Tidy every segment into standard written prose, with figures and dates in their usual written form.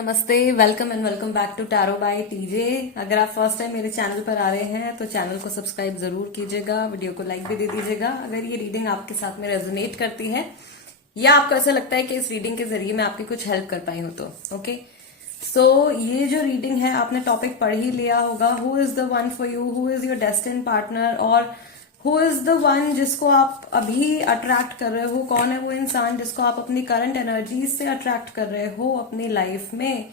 नमस्ते, welcome and welcome back to tarot by TJ. अगर आप फर्स्ट टाइम मेरे चैनल पर आ रहे हैं तो चैनल को सब्सक्राइब जरूर कीजिएगा, वीडियो को लाइक भी दे दीजिएगा अगर ये रीडिंग आपके साथ में रेजोनेट करती है या आपको ऐसा लगता है कि इस रीडिंग के जरिए मैं आपकी कुछ हेल्प कर पाई हूं तो ओके। सो ये जो रीडिंग है आपने टॉपिक पढ़ ही लिया होगा, who is the one for you, who is your destined partner और हु इज द वन जिसको आप अभी अट्रैक्ट कर रहे हो। कौन है वो इंसान जिसको आप अपनी करंट एनर्जी से अट्रैक्ट कर रहे हो अपनी लाइफ में।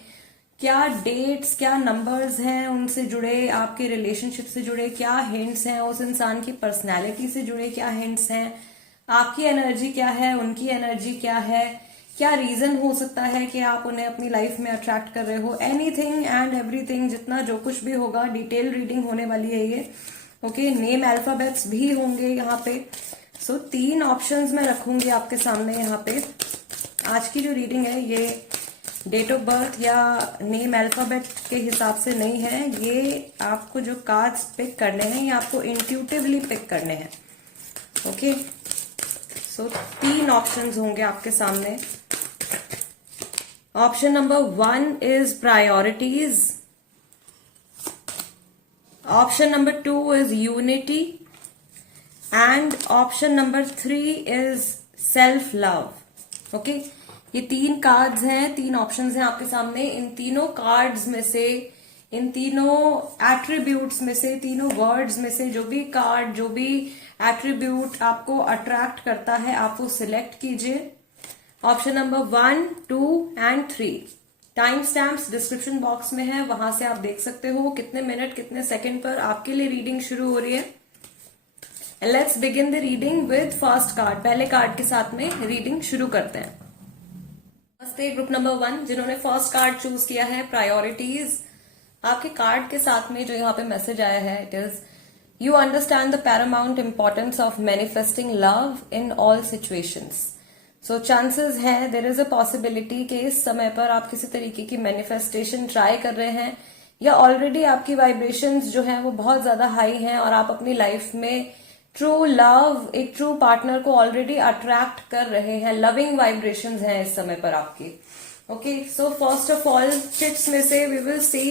क्या डेट्स, क्या नंबर्स हैं उनसे जुड़े, आपके रिलेशनशिप से जुड़े क्या हिंट्स हैं, उस इंसान की पर्सनैलिटी से जुड़े क्या हिंट्स हैं, आपकी एनर्जी क्या है, उनकी एनर्जी क्या है, क्या रीजन हो सकता है कि आप उन्हें अपनी लाइफ में अट्रैक्ट कर रहे हो। एनीथिंग एंड एवरीथिंग, जितना जो कुछ भी होगा, डिटेल रीडिंग होने वाली है ये। ओके, नेम अल्फाबेट्स भी होंगे यहाँ पे। सो 3 ऑप्शंस मैं रखूंगी आपके सामने यहाँ पे। आज की जो रीडिंग है ये डेट ऑफ बर्थ या नेम अल्फाबेट के हिसाब से नहीं है, ये आपको जो कार्ड्स पिक करने हैं ये आपको इंट्यूटिवली पिक करने हैं। ओके, सो 3 ऑप्शंस होंगे आपके सामने। Option number 1 is priorities, option number 2 is unity and option number 3 is self love। Okay, ये 3 कार्ड्स हैं, 3 ऑप्शंस हैं आपके सामने। इन तीनों कार्ड्स में से, इन तीनों एट्रीब्यूट्स में से, तीनों वर्ड्स में से जो भी कार्ड, जो भी एट्रीब्यूट आपको अट्रैक्ट करता है आप वो सिलेक्ट कीजिए। Option number 1, 2 and 3। Time stamps description box में है, वहां से आप देख सकते हो कितने मिनट कितने सेकंड पर आपके लिए रीडिंग शुरू हो रही है। And let's begin the reading with first card. पहले कार्ड के साथ में रीडिंग शुरू करते हैं। नमस्ते ग्रुप नंबर 1 जिन्होंने फर्स्ट कार्ड चूज किया है प्रायोरिटीज। आपके कार्ड के साथ में जो यहाँ पे मैसेज आया है, it is you understand the Paramount importance of manifesting love in all situations. So chances है, देर इज अ पॉसिबिलिटी कि इस समय पर आप किसी तरीके की मैनिफेस्टेशन ट्राई कर रहे हैं या ऑलरेडी आपकी वाइब्रेशंस जो हैं वो बहुत ज्यादा हाई हैं और आप अपनी लाइफ में ट्रू लव, एक ट्रू पार्टनर को ऑलरेडी अट्रैक्ट कर रहे हैं। लविंग वाइब्रेशंस हैं इस समय पर आपकी। Okay, so first of all tips में से वी विल सी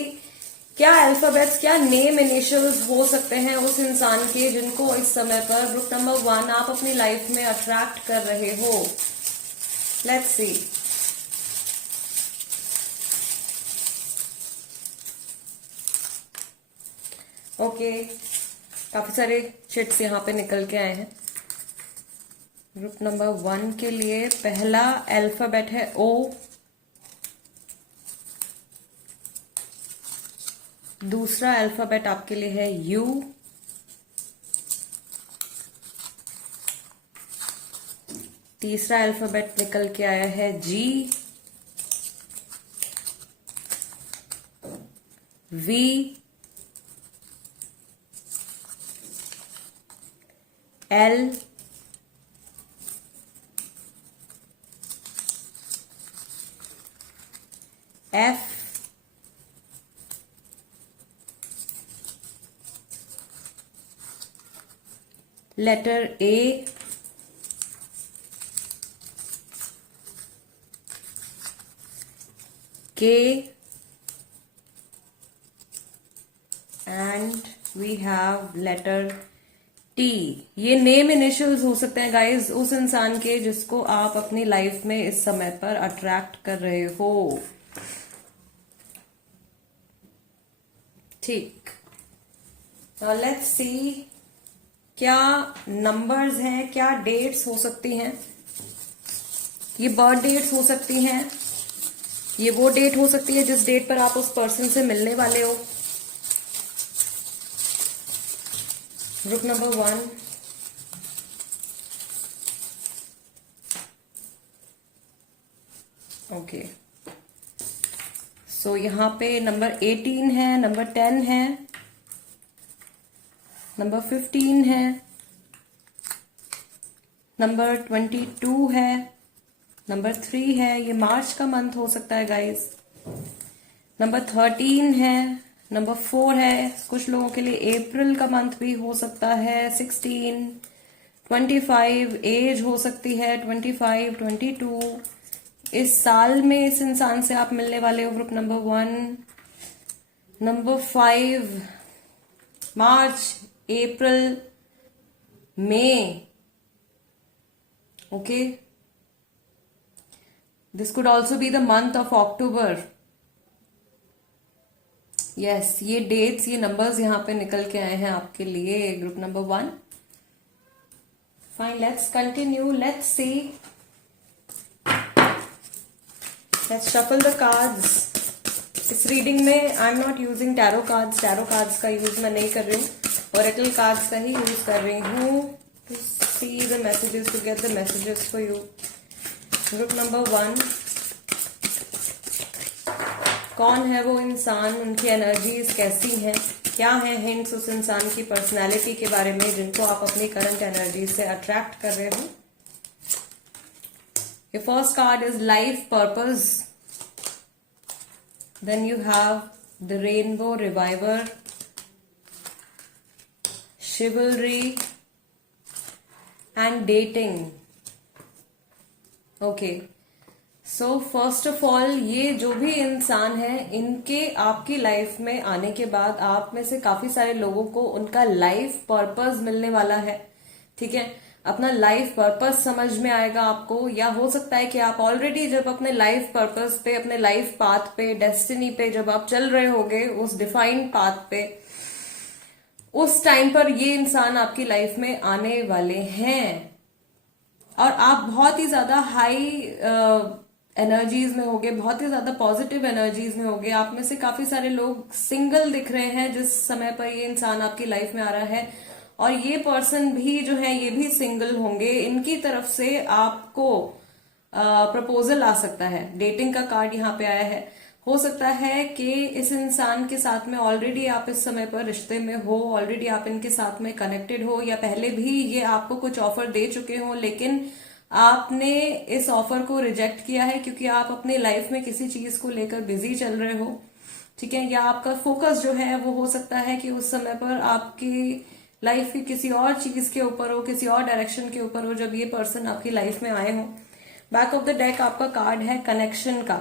क्या अल्फाबेट्स, क्या नेम इनिशियल्स हो सकते हैं उस इंसान के जिनको इस समय पर ग्रुप नंबर 1 आप अपनी लाइफ में अट्रैक्ट कर रहे हो। Let's see. ओके, काफी सारे चिट्स यहाँ पे निकल के आए हैं। ग्रुप नंबर 1 के लिए पहला अल्फाबेट है O, दूसरा अल्फाबेट आपके लिए है U, तीसरा अल्फाबेट निकल के आया है G, V, L, F, letter A, K and we have letter T। ये नेम इनिशियल्स हो सकते हैं गाइज उस इंसान के जिसको आप अपनी लाइफ में इस समय पर अट्रैक्ट कर रहे हो। ठीक, लेट्स सी क्या नंबर्स हैं, क्या डेट्स हो सकती हैं। ये बर्थ डेट्स हो सकती हैं, ये वो डेट हो सकती है जिस डेट पर आप उस पर्सन से मिलने वाले हो। ग्रुप नंबर 1, ओके, सो यहाँ पे नंबर 18 है, नंबर 10 है, नंबर 15 है, नंबर 22 है, नंबर 3 है, ये मार्च का मंथ हो सकता है गाइस। नंबर 13 है, नंबर 4 है, कुछ लोगों के लिए अप्रैल का मंथ भी हो सकता है। 16, 25 एज हो सकती है, 25, 22 इस साल में इस इंसान से आप मिलने वाले हो, group number 1। Number 5, March, April, May. Okay, this could also be the month of October. Yes, ये डेट्स, ये नंबर्स यहां पे निकल के आए हैं आपके लिए, group number 1। Fine, let's continue, let's see, let's shuffle the cards. इस रीडिंग में I am not using tarot cards, tarot cards का यूज मैं नहीं कर रही हूँ, ओरेकल कार्ड्स का ही यूज कर रही हूँ to see the messages, to get the messages for you. Group number 1, कौन है वो इंसान, उनकी एनर्जीज कैसी हैं, क्या है हिंट्स उस इंसान की पर्सनैलिटी के बारे में जिनको आप अपनी करंट एनर्जी से अट्रैक्ट कर रहे हो। Your first card is life purpose. Then you have the rainbow reviver, chivalry and dating. Okay. So first of all, ये जो भी इंसान है, इनके आपकी लाइफ में आने के बाद आप में से काफी सारे लोगों को उनका लाइफ पर्पस मिलने वाला है। ठीक है, अपना लाइफ पर्पस समझ में आएगा आपको, या हो सकता है कि आप ऑलरेडी जब अपने लाइफ पर्पस पे, अपने लाइफ पाथ पे, डेस्टिनी पे जब आप चल रहे होगे, उस डिफाइंड पाथ पे, उस टाइम पर ये इंसान आपकी लाइफ में आने वाले हैं और आप बहुत ही ज्यादा हाई एनर्जीज में होगे, बहुत ही ज्यादा पॉजिटिव एनर्जीज में होगे। आप में से काफी सारे लोग सिंगल दिख रहे हैं जिस समय पर ये इंसान आपकी लाइफ में आ रहा है, और ये पर्सन भी जो है ये भी सिंगल होंगे। इनकी तरफ से आपको प्रपोजल आ सकता है। डेटिंग का कार्ड यहाँ पे आया है। हो सकता है कि इस इंसान के साथ में ऑलरेडी आप इस समय पर रिश्ते में हो, ऑलरेडी आप इनके साथ में कनेक्टेड हो, या पहले भी ये आपको कुछ ऑफर दे चुके हो लेकिन आपने इस ऑफर को रिजेक्ट किया है क्योंकि आप अपनी लाइफ में किसी चीज को लेकर बिजी चल रहे हो। ठीक है, या आपका फोकस जो है वो हो सकता है कि उस समय पर आपकी लाइफ की किसी और चीज के ऊपर हो, किसी और डायरेक्शन के ऊपर हो जब ये पर्सन आपकी लाइफ में आए हो। बैक ऑफ द डेक आपका कार्ड है कनेक्शन का।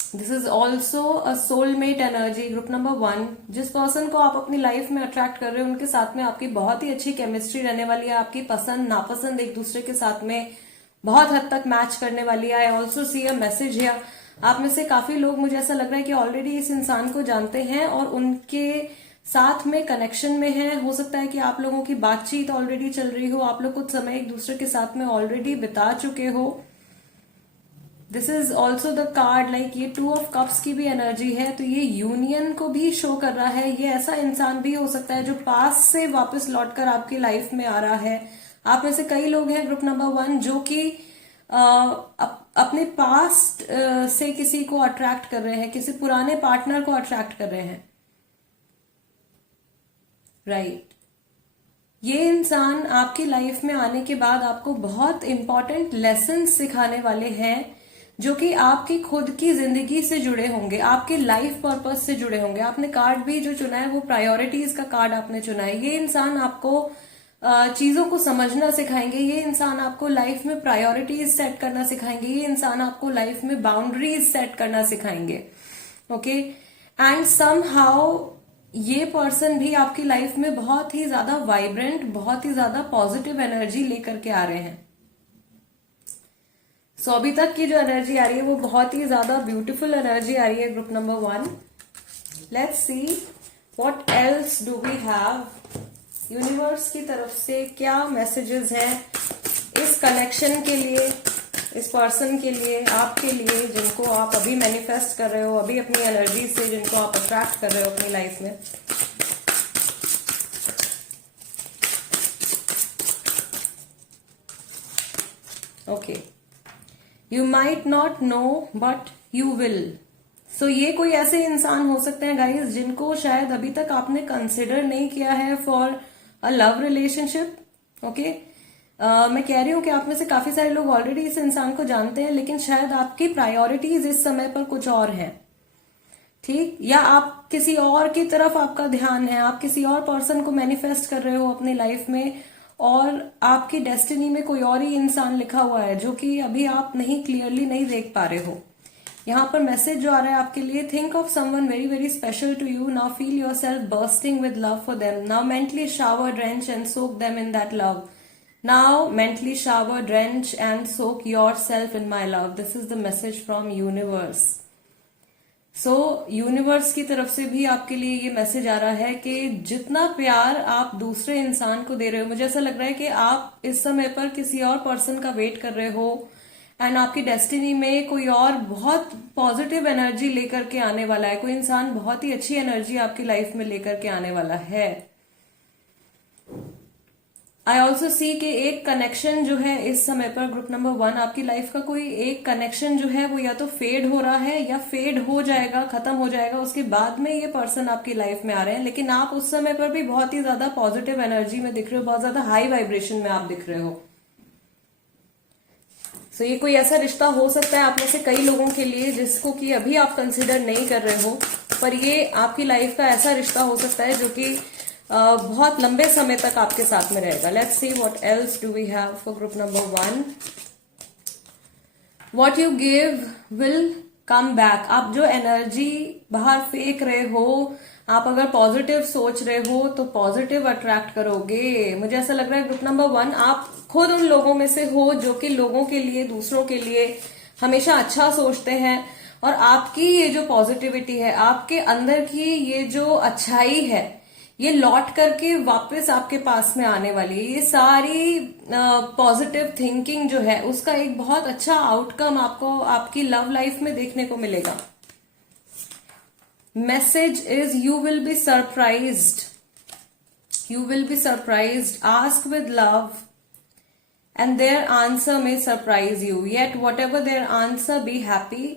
This is also a soulmate energy, group number 1। जिस पर्सन को आप अपनी लाइफ में अट्रैक्ट कर रहे हो उनके साथ में आपकी बहुत ही अच्छी केमिस्ट्री रहने वाली है। आपकी पसंद नापसंद एक दूसरे के साथ में बहुत हद तक मैच करने वाली है। I also see a message है। आप में से काफी लोग, मुझे ऐसा लग रहा है कि ऑलरेडी इस इंसान को जानते हैं और उनके साथ में कनेक्शन में है। हो सकता है कि आप लोगों की बातचीत ऑलरेडी चल रही हो, आप लोग कुछ समय एक दूसरे के साथ में ऑलरेडी बिता चुके हो। This is also the card like, ये 2 ऑफ कप्स की भी एनर्जी है, तो ये यूनियन को भी शो कर रहा है। ये ऐसा इंसान भी हो सकता है जो पास से वापस लौटकर आपकी लाइफ में आ रहा है। आप में से कई लोग हैं ग्रुप नंबर 1 जो कि अपने पास्ट से किसी को अट्रैक्ट कर रहे हैं, किसी पुराने पार्टनर को अट्रैक्ट कर रहे हैं। राइट, ये इंसान आपकी लाइफ में आने के बाद आपको बहुत इंपॉर्टेंट लेसन सिखाने वाले हैं जो कि आपकी खुद की जिंदगी से जुड़े होंगे, आपके लाइफ पर्पस से जुड़े होंगे। आपने कार्ड भी जो चुना है वो प्रायोरिटीज का कार्ड आपने चुना है। ये इंसान आपको चीजों को समझना सिखाएंगे, ये इंसान आपको लाइफ में प्रायोरिटीज सेट करना सिखाएंगे, ये इंसान आपको लाइफ में बाउंड्रीज सेट करना सिखाएंगे। ओके, एंड समहाउ ये पर्सन भी आपकी लाइफ में बहुत ही ज्यादा वाइब्रेंट, बहुत ही ज्यादा पॉजिटिव एनर्जी लेकर के आ रहे हैं। सो अभी तक की जो एनर्जी आ रही है वो बहुत ही ज्यादा ब्यूटीफुल एनर्जी आ रही है group number 1। Let's see what else do we have. Universe की तरफ से क्या मैसेजेस हैं इस कनेक्शन के लिए, इस पर्सन के लिए, आपके लिए, जिनको आप अभी मैनिफेस्ट कर रहे हो, अभी अपनी एनर्जी से जिनको आप अट्रैक्ट कर रहे हो अपनी लाइफ में। Okay, you might not know but you will. So ये कोई ऐसे इंसान हो सकते हैं गाइस जिनको शायद अभी तक आपने कंसिडर नहीं किया है for a love relationship. Okay, मैं कह रही हूं कि आप में से काफी सारे लोग ऑलरेडी इस इंसान को जानते हैं लेकिन शायद आपकी प्रायोरिटीज इस समय पर कुछ और है। ठीक, या आप किसी और की तरफ आपका ध्यान है, आप किसी और पर्सन को मैनिफेस्ट कर रहे हो अपनी लाइफ में और आपकी डेस्टिनी में कोई और ही इंसान लिखा हुआ है जो कि अभी आप नहीं क्लियरली नहीं देख पा रहे हो। यहाँ पर मैसेज जो आ रहा है आपके लिए, think of someone very very special to you, now feel yourself bursting with love for them, now mentally shower drench and soak them in that love, now mentally shower drench and soak yourself in my love. This is the message from universe. So universe की तरफ से भी आपके लिए ये message आ रहा है कि जितना प्यार आप दूसरे इंसान को दे रहे हो, मुझे ऐसा लग रहा है कि आप इस समय पर किसी और पर्सन का वेट कर रहे हो एंड आपकी डेस्टिनी में कोई और बहुत पॉजिटिव एनर्जी लेकर के आने वाला है, कोई इंसान बहुत ही अच्छी एनर्जी आपकी लाइफ में लेकर के आने वाला है। आई ऑल्सो सी कि एक कनेक्शन जो है इस समय पर ग्रुप नंबर 1 आपकी लाइफ का कोई एक कनेक्शन जो है वो या तो फेड हो रहा है या फेड हो जाएगा, खत्म हो जाएगा, उसके बाद में ये पर्सन आपकी लाइफ में आ रहे हैं। लेकिन आप उस समय पर भी बहुत ही ज्यादा पॉजिटिव एनर्जी में दिख रहे हो, बहुत ज्यादा हाई वाइब्रेशन में आप दिख रहे हो। सो ये कोई ऐसा रिश्ता हो सकता है आप में से कई लोगों के लिए जिसको कि अभी आप कंसिडर नहीं कर रहे हो, पर ये आपकी लाइफ का ऐसा रिश्ता हो सकता है जो कि बहुत लंबे समय तक आपके साथ में रहेगा। Let's see what else do we have for group number 1। What you give will come back. आप जो एनर्जी बाहर फेंक रहे हो, आप अगर पॉजिटिव सोच रहे हो तो पॉजिटिव अट्रैक्ट करोगे। मुझे ऐसा लग रहा है ग्रुप नंबर 1 आप खुद उन लोगों में से हो जो कि लोगों के लिए, दूसरों के लिए हमेशा अच्छा सोचते हैं, और आपकी ये जो पॉजिटिविटी है, आपके अंदर की ये जो अच्छाई है, ये लौट करके वापस आपके पास में आने वाली है। ये सारी पॉजिटिव थिंकिंग जो है उसका एक बहुत अच्छा आउटकम आपको आपकी लव लाइफ में देखने को मिलेगा। Message is you will be surprised, you will be surprised, ask with love and their answer may surprise you, yet whatever their answer be happy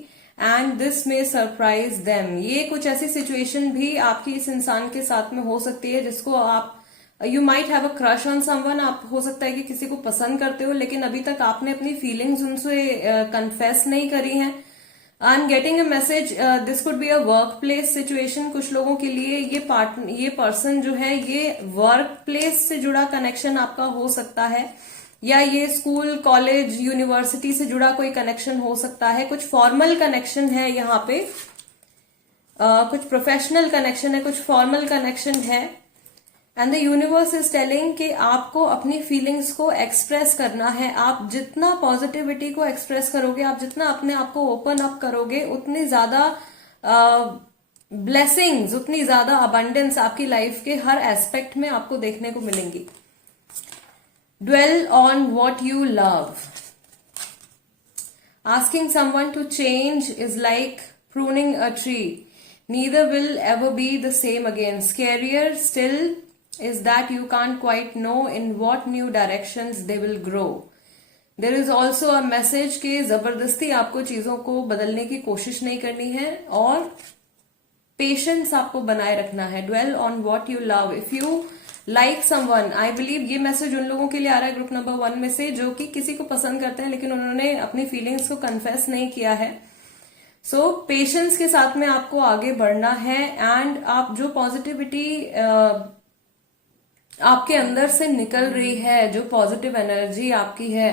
and this may surprise them। ये कुछ ऐसी situation भी आपकी इस इंसान के साथ में हो सकती है जिसको आप, you might have a crush on someone, आप हो सकता है कि किसी को पसंद करते हो लेकिन अभी तक आपने अपनी फीलिंग्स उनसे कन्फेस नहीं करी हैं। I am getting a message, this could be a work place situation. कुछ लोगों के लिए ये पर्सन जो है ये वर्क प्लेस से जुड़ा कनेक्शन आपका हो सकता है, या ये स्कूल, कॉलेज, यूनिवर्सिटी से जुड़ा कोई कनेक्शन हो सकता है। कुछ फॉर्मल कनेक्शन है यहाँ पे, कुछ प्रोफेशनल कनेक्शन है, कुछ फॉर्मल कनेक्शन है। And the universe is telling कि आपको अपनी फीलिंग्स को एक्सप्रेस करना है। आप जितना पॉजिटिविटी को एक्सप्रेस करोगे, आप जितना अपने आप को ओपन अप करोगे, उतनी ज्यादा ब्लेसिंग्स, उतनी ज्यादा अबंडेंस आपकी लाइफ के हर एस्पेक्ट में आपको देखने को मिलेंगी। Dwell on what you love. Asking someone to change is like pruning a tree. Neither will ever be the same again. Scarier still is that you can't quite know in what new directions they will grow. There is also a message कि जबरदस्ती आपको चीजों को बदलने की कोशिश नहीं करनी है और पेशेंस आपको बनाए रखना है। Dwell on what you love. If you like someone, I believe ये मैसेज उन लोगों के लिए आ रहा है ग्रुप नंबर 1 में से जो कि किसी को पसंद करते हैं लेकिन उन्होंने अपनी फीलिंग्स को कन्फेस नहीं किया है। सो पेशेंस के साथ में आपको आगे बढ़ना है एंड आप जो पॉजिटिविटी आपके अंदर से निकल रही है, जो पॉजिटिव एनर्जी आपकी है,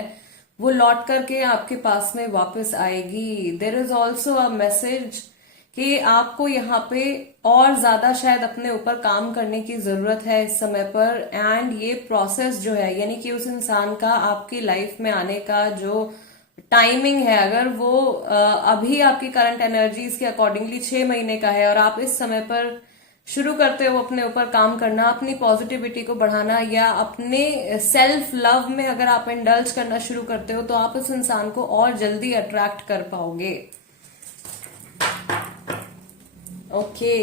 वो लौट करके आपके पास में वापस आएगी। There is also a message कि आपको यहाँ पे और ज्यादा शायद अपने ऊपर काम करने की जरूरत है इस समय पर। एंड ये प्रोसेस जो है, यानी कि उस इंसान का आपकी लाइफ में आने का जो टाइमिंग है, अगर वो अभी आपकी करंट एनर्जीज के अकॉर्डिंगली 6 महीने का है और आप इस समय पर शुरू करते हो अपने ऊपर काम करना, अपनी पॉजिटिविटी को बढ़ाना, या अपने सेल्फ लव में अगर आप इंडल्ज करना शुरू करते हो तो आप उस इंसान को और जल्दी अट्रैक्ट कर पाओगे। Okay,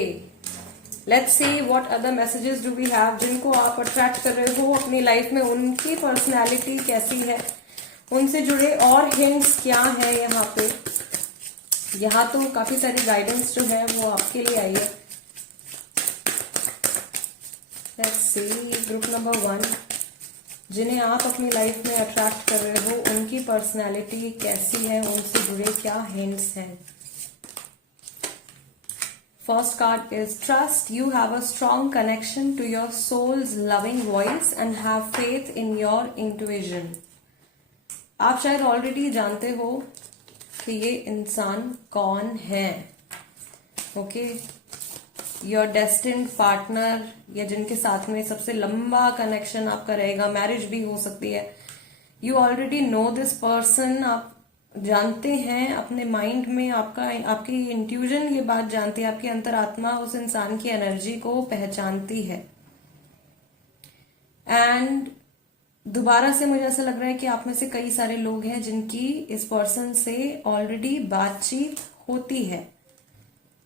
let's see what other messages do we have. जिनको आप अट्रैक्ट कर रहे हो अपनी लाइफ में, उनकी पर्सनैलिटी कैसी है, उनसे जुड़े और हिंट्स क्या है यहाँ पे। यहाँ तो काफी सारी गाइडेंस जो है वो आपके लिए आई है। लेट्स सी ग्रुप नंबर 1, जिन्हें आप अपनी लाइफ में अट्रैक्ट कर रहे हो, उनकी पर्सनैलिटी कैसी है, उनसे जुड़े क्या हिंट्स हैं। First card is trust. You have a strong connection to your soul's loving voice and have faith in your intuition. आप शायद ऑलरेडी जानते हो कि ये इंसान कौन है. ओके, योर डेस्टिन्ड पार्टनर या जिनके साथ में सबसे लंबा कनेक्शन आपका रहेगा, मैरिज भी हो सकती है. You already know this person. आप जानते हैं अपने माइंड में, आपकी इंट्यूजन ये बात जानती है, आपकी अंतरात्मा उस इंसान की एनर्जी को पहचानती है. एंड दोबारा से मुझे ऐसा लग रहा है कि आप में से कई सारे लोग हैं जिनकी इस पर्सन से ऑलरेडी बातचीत होती है.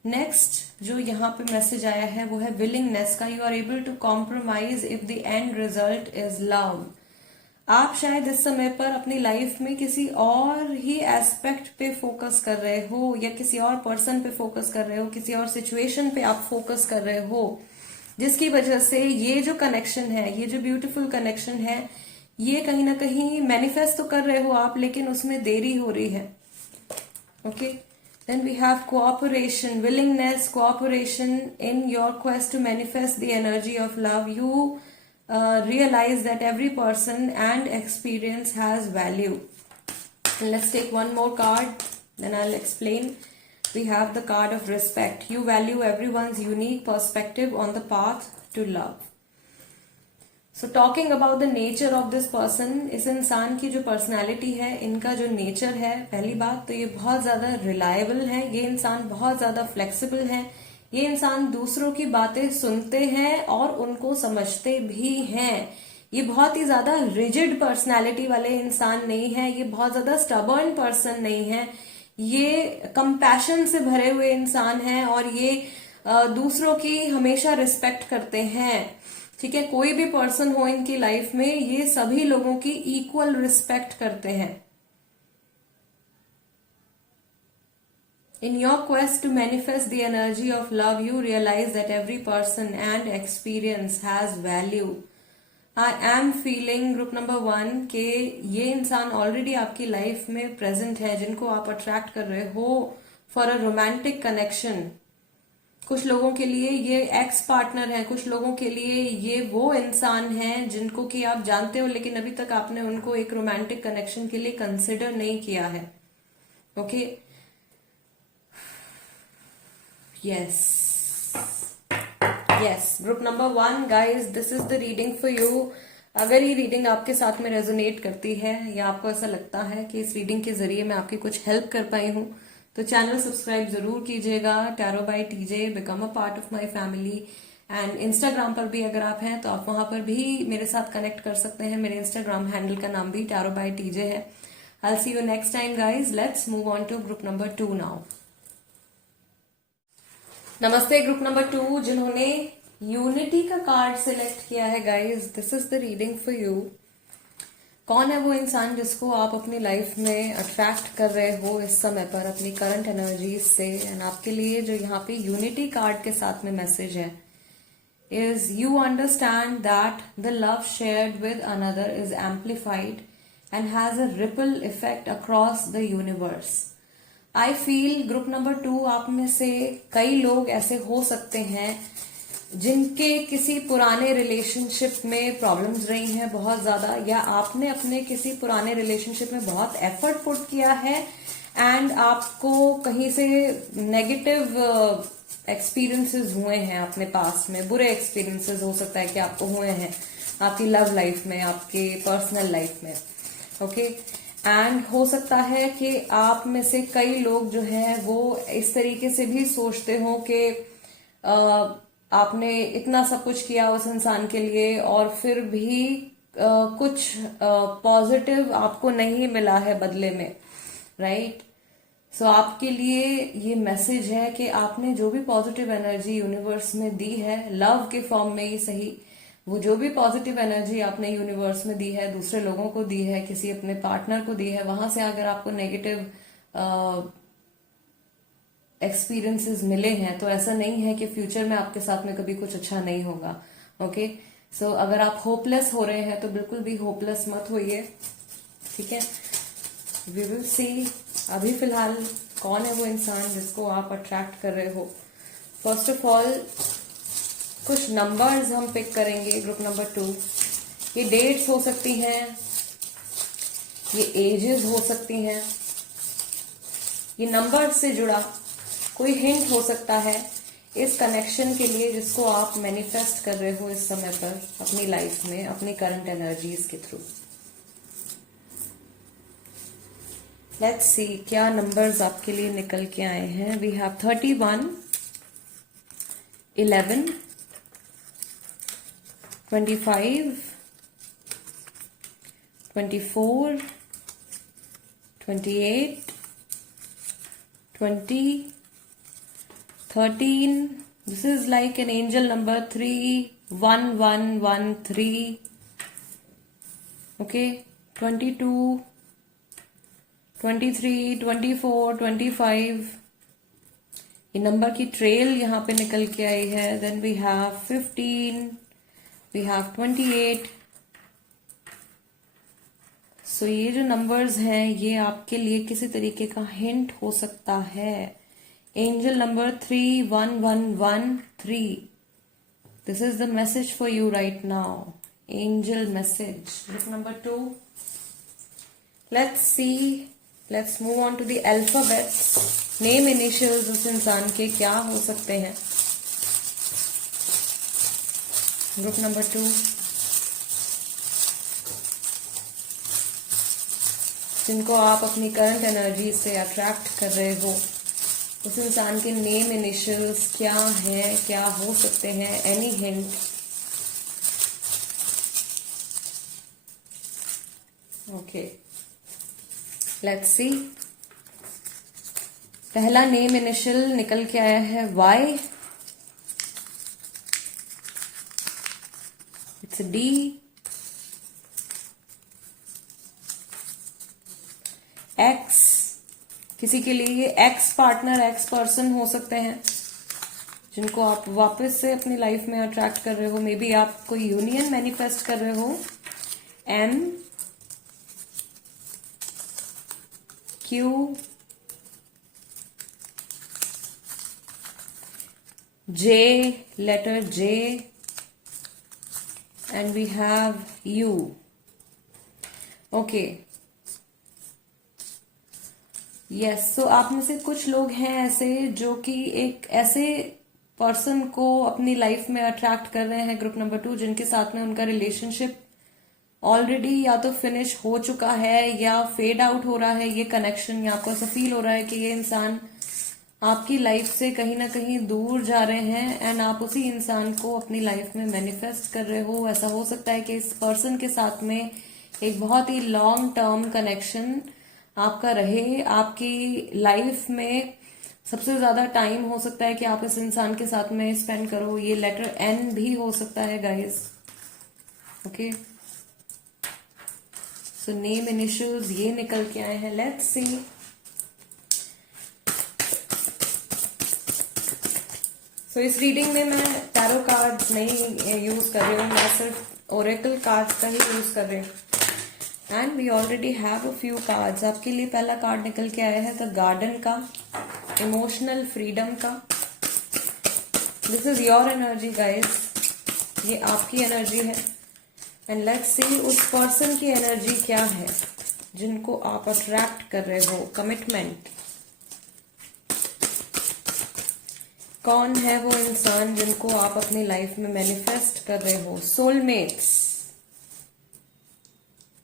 नेक्स्ट जो यहाँ पे मैसेज आया है वो है विलिंगनेस का. You are able to compromise if the end result is love. आप शायद इस समय पर अपनी लाइफ में किसी और ही एस्पेक्ट पे फोकस कर रहे हो या किसी और पर्सन पे फोकस कर रहे हो, किसी और सिचुएशन पे आप फोकस कर रहे हो, जिसकी वजह से ये जो कनेक्शन है, ये जो ब्यूटीफुल कनेक्शन है, ये कहीं ना कहीं मैनिफेस्ट तो कर रहे हो आप, लेकिन उसमें देरी हो रही है. Okay, then we have cooperation, willingness, cooperation in your quest to manifest the energy of love. You realize that every person and experience has value. And let's take one more card, then I'll explain. We have the card of respect. You value everyone's unique perspective on the path to love. So talking about the nature of this person, इस इंसान की जो personality है, इनका जो nature है, पहली बात तो ये बहुत ज्यादा रिलायबल है. ये इंसान बहुत ज्यादा फ्लेक्सिबल है. ये इंसान दूसरों की बातें सुनते हैं और उनको समझते भी हैं. ये बहुत ही ज्यादा रिजिड पर्सनालिटी वाले इंसान नहीं है. ये बहुत ज्यादा स्टबर्न पर्सन नहीं है. ये कंपैशन से भरे हुए इंसान है और ये दूसरों की हमेशा रिस्पेक्ट करते हैं. ठीक है, कोई भी पर्सन हो इनकी लाइफ में, ये सभी लोगों की इक्वल रिस्पेक्ट करते हैं. In your quest to manifest the energy of love, you realize that every person and experience has value. I am feeling group number 1 के ये इंसान ऑलरेडी आपकी लाइफ में प्रेजेंट है, जिनको आप अट्रैक्ट कर रहे हो फॉर अ रोमांटिक कनेक्शन. कुछ लोगों के लिए ये एक्स पार्टनर है, कुछ लोगों के लिए ये वो इंसान है जिनको कि आप जानते हो, लेकिन अभी तक आपने उनको एक रोमांटिक कनेक्शन के लिए कंसिडर नहीं किया है. Okay, yes group number 1 guys, this is the reading for you. अगर ये रीडिंग आपके साथ में रेजोनेट करती है या आपको ऐसा लगता है कि इस रीडिंग के जरिए मैं आपकी कुछ हेल्प कर पाई हूं, तो चैनल सब्सक्राइब जरूर कीजिएगा. Tarot by TJ, become a part of my family. And Instagram पर भी अगर आप हैं तो आप वहां पर भी मेरे साथ कनेक्ट कर सकते हैं. मेरे इंस्टाग्राम हैंडल का नाम भी टैरो बाय टीजे है. I will see you next time guys. Let's move on to group number 2 now. नमस्ते ग्रुप नंबर 2 जिन्होंने यूनिटी का कार्ड सिलेक्ट किया है guys, this is the reading for you. कौन है वो इंसान जिसको आप अपनी लाइफ में अट्रैक्ट कर रहे हो इस समय पर अपनी करंट एनर्जीज से. एंड आपके लिए जो यहाँ पे यूनिटी कार्ड के साथ में मैसेज है is you understand that the love shared with another is amplified and has a ripple effect across the universe. I feel group number 2 आप में से कई लोग ऐसे हो सकते हैं जिनके किसी पुराने रिलेशनशिप में प्रॉब्लम्स रही हैं बहुत ज्यादा, या आपने अपने किसी पुराने रिलेशनशिप में बहुत एफर्ट पुट किया है एंड आपको कहीं से नेगेटिव एक्सपीरियंसेस हुए हैं अपने पास में. बुरे एक्सपीरियंसेस हो सकता है कि आपको हुए हैं आपकी लव लाइफ में, आपके पर्सनल लाइफ में. ओके, एंड हो सकता है कि आप में से कई लोग जो हैं वो इस तरीके से भी सोचते हो कि आपने इतना सब कुछ किया उस इंसान के लिए और फिर भी कुछ पॉजिटिव आपको नहीं मिला है बदले में. राइट, सो आपके लिए ये मैसेज है कि आपने जो भी पॉजिटिव एनर्जी यूनिवर्स में दी है, लव के फॉर्म में ही सही, वो जो भी पॉजिटिव एनर्जी आपने यूनिवर्स में दी है, दूसरे लोगों को दी है, किसी अपने पार्टनर को दी है, वहां से अगर आपको नेगेटिव एक्सपीरियंसेस मिले हैं तो ऐसा नहीं है कि फ्यूचर में आपके साथ में कभी कुछ अच्छा नहीं होगा. ओके, सो अगर आप होपलेस हो रहे हैं तो बिल्कुल भी होपलेस मत होइए. ठीक है, वी विल सी अभी फिलहाल कौन है वो इंसान जिसको आप अट्रैक्ट कर रहे हो. फर्स्ट ऑफ ऑल कुछ नंबर्स हम पिक करेंगे ग्रुप नंबर 2। ये डेट्स हो सकती हैं, ये एजेस हो सकती हैं, ये नंबर से जुड़ा कोई हिंट हो सकता है इस कनेक्शन के लिए जिसको आप मैनिफेस्ट कर रहे हो इस समय पर अपनी लाइफ में, अपनी करंट एनर्जीज के थ्रू। लेट्स सी क्या नंबर्स आपके लिए निकल के आए हैं। We have 31, 11, 25, 24, 28, 20, 13. This is like an angel number 3, 1, 1, 1, 3. Okay, 22, 23, 24, 25. ये नंबर की ट्रेल यहाँ पे निकल के आई है। Then we have 15, we have 28. So ये जो नंबर्स हैं ये आपके लिए किसी तरीके का हिंट हो सकता है। Angel number 3113. This is the message for you right now. Angel message. Group number 2. Let's see. Let's move on to the alphabets. Name initials उस इंसान के क्या हो सकते हैं। Group number 2. जिनको आप अपनी करंट एनर्जी से अट्रैक्ट कर रहे हो उस इंसान के नेम इनिशियल्स क्या हैं, क्या हो सकते हैं, एनी हिंट। ओके, लेट्स सी। पहला नेम इनिशियल निकल के आया है वाई, इट्स डी, एक्स। किसी के लिए ये एक्स पार्टनर, एक्स पर्सन हो सकते हैं जिनको आप वापस से अपनी लाइफ में अट्रैक्ट कर रहे हो। मे बी आप कोई यूनियन मैनिफेस्ट कर रहे हो। M, Q, J, letter J, and we have you. Okay, yes. So आप में से कुछ लोग हैं ऐसे जो कि एक ऐसे पर्सन को अपनी लाइफ में अट्रैक्ट कर रहे हैं ग्रुप नंबर 2 जिनके साथ में उनका रिलेशनशिप ऑलरेडी या तो फिनिश हो चुका है या फेड आउट हो रहा है ये कनेक्शन, या आपको ऐसा फील हो रहा है कि ये इंसान आपकी लाइफ से कहीं ना कहीं दूर जा रहे हैं एंड आप उसी इंसान को अपनी लाइफ में मैनिफेस्ट कर रहे हो। ऐसा हो सकता है कि इस पर्सन के साथ में एक बहुत ही लॉन्ग टर्म कनेक्शन आपका रहे। आपकी लाइफ में सबसे ज्यादा टाइम हो सकता है कि आप इस इंसान के साथ में स्पेंड करो। ये लेटर एन भी हो सकता है guys. Okay, so name initials ये निकल के आए हैं। Let's see. सो इस रीडिंग में मैं टैरो कार्ड्स नहीं यूज कर रही हूँ, मैं सिर्फ ओरेकल कार्ड्स का ही यूज कर रही हूँ। And we already have a few cards. आपके लिए पहला कार्ड निकल के आया है द गार्डन का, इमोशनल फ्रीडम का। This is your energy guys, ये आपकी एनर्जी है। एंड लेट्स सी उस पर्सन की एनर्जी क्या है जिनको आप अट्रैक्ट कर रहे हो। कमिटमेंट, कौन है वो इंसान जिनको आप अपनी लाइफ में मैनिफेस्ट कर रहे हो। सोलमेट्स,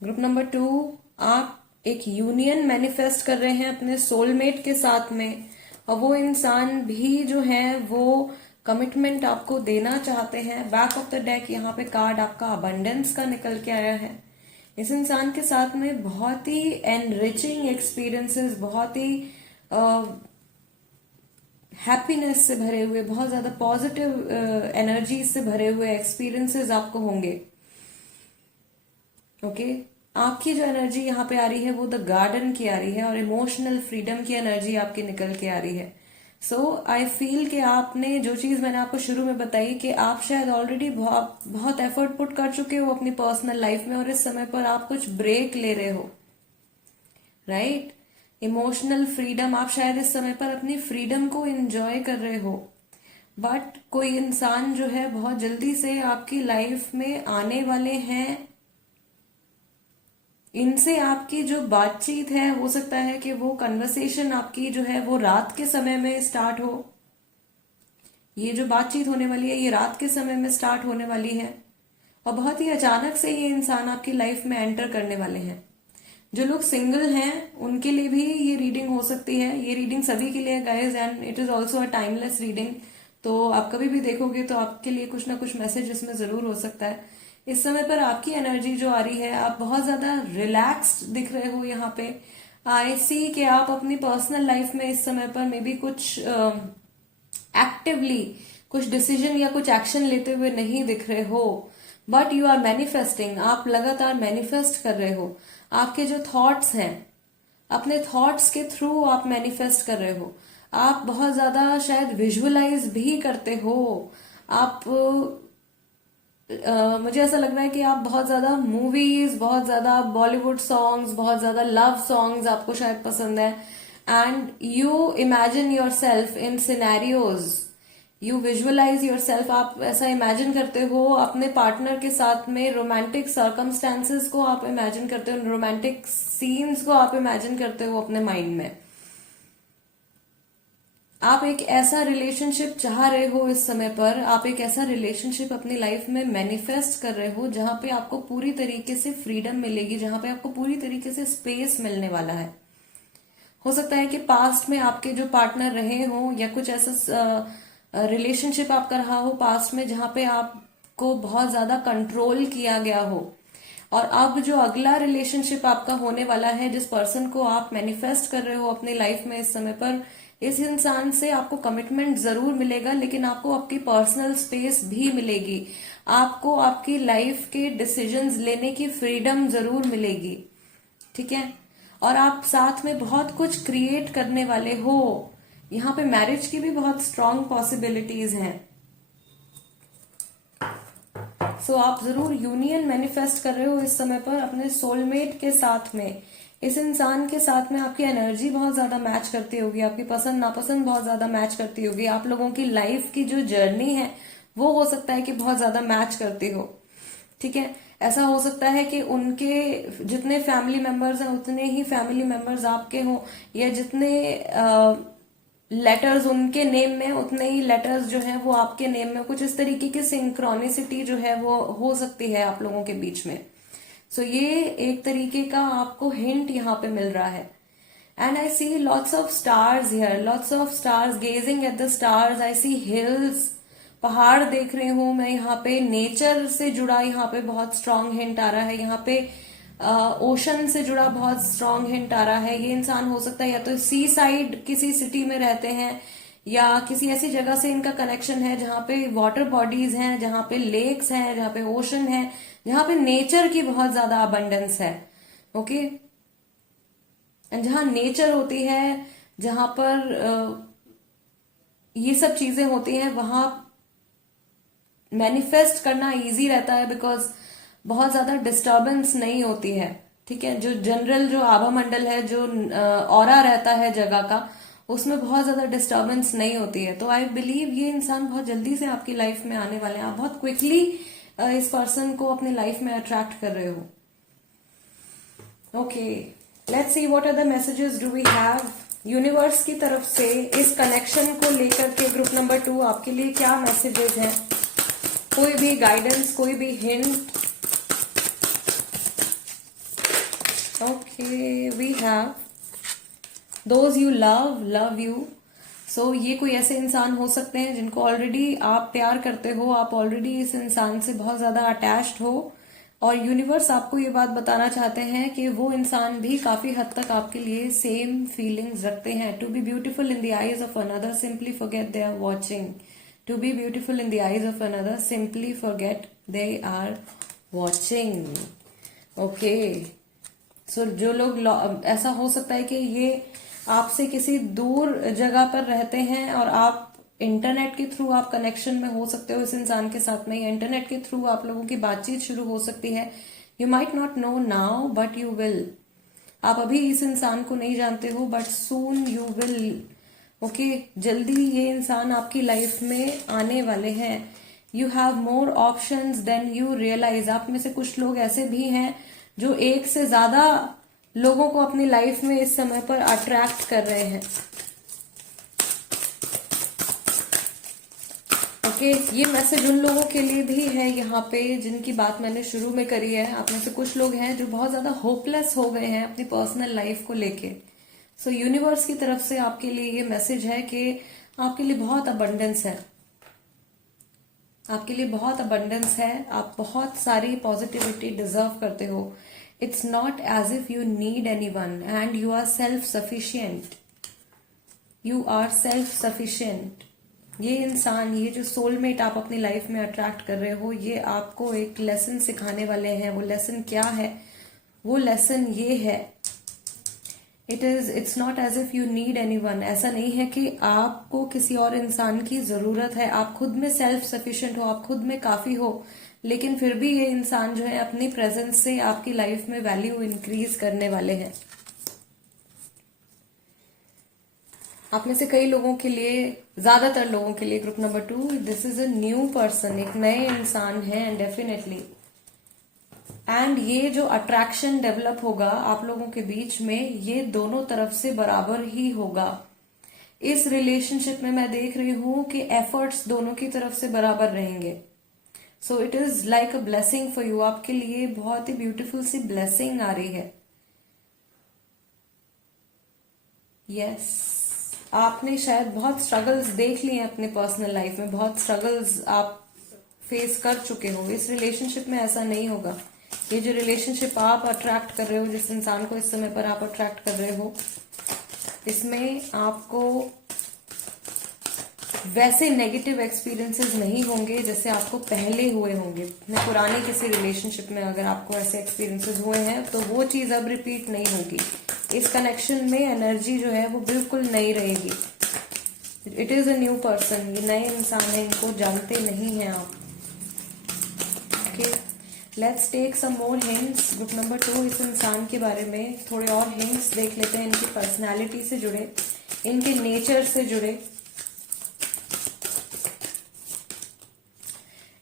ग्रुप नंबर 2, आप एक यूनियन मैनिफेस्ट कर रहे हैं अपने सोलमेट के साथ में और वो इंसान भी जो है वो कमिटमेंट आपको देना चाहते हैं। बैक ऑफ द डेक यहाँ पे कार्ड आपका अबंडेंस का निकल के आया है। इस इंसान के साथ में बहुत ही एनरिचिंग एक्सपीरियंसेस, बहुत ही हैप्पीनेस से भरे हुए, बहुत ज्यादा पॉजिटिव एनर्जी से भरे हुए एक्सपीरियंसेस आपको होंगे। ओके, आपकी जो एनर्जी यहाँ पे आ रही है वो द गार्डन की आ रही है और इमोशनल फ्रीडम की एनर्जी आपकी निकल के आ रही है। सो आई फील कि आपने जो चीज मैंने आपको शुरू में बताई कि आप शायद ऑलरेडी बहुत एफर्ट पुट कर चुके हो अपनी पर्सनल लाइफ में और इस समय पर आप कुछ ब्रेक ले रहे हो। राइट, इमोशनल फ्रीडम, आप शायद इस समय पर अपनी फ्रीडम को एंजॉय कर रहे हो। बट कोई इंसान जो है बहुत जल्दी से आपकी लाइफ में आने वाले हैं। इनसे आपकी जो बातचीत है, हो सकता है कि वो कन्वर्सेशन आपकी जो है वो रात के समय में स्टार्ट हो। ये जो बातचीत होने वाली है ये रात के समय में स्टार्ट होने वाली है, और बहुत ही अचानक से ये इंसान आपकी लाइफ में एंटर करने वाले हैं। जो लोग सिंगल हैं उनके लिए भी ये रीडिंग हो सकती है। ये रीडिंग सभी के लिए guys, and it is also a timeless reading. तो आप कभी भी देखोगे तो आपके लिए कुछ ना कुछ मैसेज इसमें जरूर हो सकता है। इस समय पर आपकी एनर्जी जो आ रही है, आप बहुत ज्यादा रिलैक्स्ड दिख रहे हो यहाँ पे। आई सी कि आप अपनी पर्सनल लाइफ में इस समय पर मे बी कुछ एक्टिवली कुछ डिसीजन या कुछ एक्शन लेते हुए नहीं दिख रहे हो, बट यू आर मैनिफेस्टिंग। आप लगातार मैनिफेस्ट कर रहे हो। आपके जो थॉट्स हैं, अपने थॉट्स के थ्रू आप मैनिफेस्ट कर रहे हो। आप बहुत ज्यादा शायद विजुअलाइज भी करते हो। आप मुझे ऐसा लग रहा है कि आप बहुत ज्यादा मूवीज, बहुत ज्यादा बॉलीवुड सॉन्ग्स, बहुत ज्यादा लव सॉन्ग्स आपको शायद पसंद है, and you imagine yourself in scenarios, you visualise yourself. आप ऐसा इमेजिन करते हो अपने पार्टनर के साथ में, रोमांटिक सर्कमस्टेंसेस को आप इमेजिन करते हो, रोमांटिक सीन्स को आप इमेजिन करते हो अपने माइंड में। आप एक ऐसा रिलेशनशिप चाह रहे हो इस समय पर, आप एक ऐसा रिलेशनशिप अपनी लाइफ में मैनिफेस्ट कर रहे हो जहां पे आपको पूरी तरीके से फ्रीडम मिलेगी, जहां पे आपको पूरी तरीके से स्पेस मिलने वाला है। हो सकता है कि पास्ट में आपके जो पार्टनर रहे हो, या कुछ ऐसा रिलेशनशिप आपका रहा हो पास्ट में जहां पे आपको बहुत ज्यादा कंट्रोल किया गया हो, और अब जो अगला रिलेशनशिप आपका होने वाला है, जिस पर्सन को आप मैनिफेस्ट कर रहे हो अपनी लाइफ में इस समय पर, इस इंसान से आपको कमिटमेंट जरूर मिलेगा, लेकिन आपको आपकी पर्सनल स्पेस भी मिलेगी। आपको आपकी लाइफ के डिसीजंस लेने की फ्रीडम जरूर मिलेगी, ठीक है। और आप साथ में बहुत कुछ क्रिएट करने वाले हो। यहाँ पे मैरिज की भी बहुत स्ट्रांग पॉसिबिलिटीज हैं। सो आप जरूर यूनियन मैनिफेस्ट कर रहे हो इस समय पर अपने सोलमेट के साथ में। इस इंसान के साथ में आपकी एनर्जी बहुत ज्यादा मैच करती होगी, आपकी पसंद नापसंद बहुत ज्यादा मैच करती होगी। आप लोगों की लाइफ की जो जर्नी है वो हो सकता है कि बहुत ज्यादा मैच करती हो, ठीक है। ऐसा हो सकता है कि उनके जितने फैमिली मेंबर्स हैं उतने ही फैमिली मेंबर्स आपके हो, या जितने लेटर्स उनके नेम में उतने ही लेटर्स जो है वो आपके नेम में। कुछ इस तरीके की सिंक्रोनिसिटी जो है वो हो सकती है आप लोगों के बीच में। सो ये एक तरीके का आपको हिंट यहाँ पे मिल रहा है। And I see lots of stars here, lots of stars, gazing at the stars. I see hills, पहाड़ देख रही हूं मैं यहाँ पे। नेचर से जुड़ा यहाँ पे बहुत स्ट्रांग हिंट आ रहा है। यहाँ पे ओशन से जुड़ा बहुत स्ट्रांग हिंट आ रहा है। ये इंसान हो सकता है या तो सी साइड किसी सिटी में रहते हैं, या किसी ऐसी जगह से इनका कनेक्शन है जहां पे वाटर बॉडीज हैं, जहां पे लेक्स हैं, जहां पे ओशन है, जहां पे नेचर की बहुत ज्यादा अबंडेंस है, ओके। एंड जहां नेचर होती है, जहां पर ये सब चीजें होती हैं, वहां मैनिफेस्ट करना इजी रहता है, बिकॉज बहुत ज्यादा डिस्टर्बेंस नहीं होती है, ठीक है। जो जनरल जो आभा मंडल है, जो ऑरा रहता है जगह का, उसमें बहुत ज्यादा डिस्टर्बेंस नहीं होती है। तो आई बिलीव ये इंसान बहुत जल्दी से आपकी लाइफ में आने वाले हैं। आप बहुत क्विकली इस पर्सन को अपनी लाइफ में अट्रैक्ट कर रहे हो, okay. Let's see what are the messages do we have universe की तरफ से इस कनेक्शन को लेकर के। ग्रुप नंबर 2 आपके लिए क्या मैसेजेस हैं? कोई भी गाइडेंस, कोई भी hint? Okay, we have those you love you. So ये कोई ऐसे इंसान हो सकते हैं जिनको ऑलरेडी आप प्यार करते हो, आप ऑलरेडी इस इंसान से बहुत ज्यादा अटैच्ड हो, और यूनिवर्स आपको ये बात बताना चाहते हैं कि वो इंसान भी काफी हद तक आपके लिए सेम फीलिंग्स रखते हैं। To be beautiful in the eyes of another, simply forget they are watching. To be beautiful in the eyes of another, simply forget they are watching, okay. So जो लोग, ऐसा हो सकता है कि ये आपसे किसी दूर जगह पर रहते हैं, और आप इंटरनेट के थ्रू आप कनेक्शन में हो सकते हो इस इंसान के साथ में, या इंटरनेट के थ्रू आप लोगों की बातचीत शुरू हो सकती है। You might not know now but you will. आप अभी इस इंसान को नहीं जानते हो, but soon you will okay जल्दी ये इंसान आपकी लाइफ में आने वाले हैं। You have more options than you realise. आप में से कुछ लोग ऐसे भी हैं जो एक से ज्यादा लोगों को अपनी लाइफ में इस समय पर अट्रैक्ट कर रहे हैं। ओके ये मैसेज उन लोगों के लिए भी है यहाँ पे जिनकी बात मैंने शुरू में करी है। आप में से कुछ लोग हैं जो बहुत ज्यादा होपलेस हो गए हैं अपनी पर्सनल लाइफ को लेके। सो यूनिवर्स की तरफ से आपके लिए ये मैसेज है कि आपके लिए बहुत अबंडेंस है, आपके लिए बहुत अबंडेंस है। आप बहुत सारी पॉजिटिविटी डिजर्व करते हो। It's not as if you need anyone and you are self sufficient. You are self sufficient. ये इंसान, ये जो सोलमेट आप अपनी लाइफ में अट्रैक्ट कर रहे हो, ये आपको एक लेसन सिखाने वाले हैं। वो लेसन क्या है? वो लेसन ये है, it's not as if you need anyone. ऐसा नहीं है कि आपको किसी और इंसान की जरूरत है। आप खुद में सेल्फ सफिशिएंट हो, आप खुद में काफी हो, लेकिन फिर भी ये इंसान जो है अपनी प्रेजेंस से आपकी लाइफ में वैल्यू इंक्रीज करने वाले हैं। आप में से कई लोगों के लिए, ज्यादातर लोगों के लिए, group number 2, this is a new person, एक नए इंसान है डेफिनेटली। एंड ये जो अट्रैक्शन डेवलप होगा आप लोगों के बीच में, ये दोनों तरफ से बराबर ही होगा। इस रिलेशनशिप में मैं देख रही हूं कि एफर्ट्स दोनों की तरफ से बराबर रहेंगे। So it is like a blessing for you. आपके लिए बहुत ही ब्यूटीफुल सी ब्लेसिंग आ रही है। यस आपने शायद बहुत स्ट्रगल्स देख लिए हैं अपने पर्सनल लाइफ में, बहुत स्ट्रगल्स आप फेस कर चुके हो। इस रिलेशनशिप में ऐसा नहीं होगा। ये जो रिलेशनशिप आप अट्रैक्ट कर रहे हो, जिस इंसान को इस समय पर आप अट्रैक्ट कर रहे हो, इसमें आपको वैसे नेगेटिव एक्सपीरियंसेस नहीं होंगे जैसे आपको पहले हुए होंगे। मैं पुराने किसी रिलेशनशिप में अगर आपको ऐसे एक्सपीरियंसेस हुए हैं तो वो चीज अब रिपीट नहीं होगी। इस कनेक्शन में एनर्जी जो है वो बिल्कुल नई रहेगी। It is a new person. ये नए इंसान है, इनको जानते नहीं हैं आप। Okay let's take some more hints. Group number 2 इस इंसान के बारे में थोड़े और हिंट्स देख लेते हैं, इनकी पर्सनैलिटी से जुड़े, इनके नेचर से जुड़े।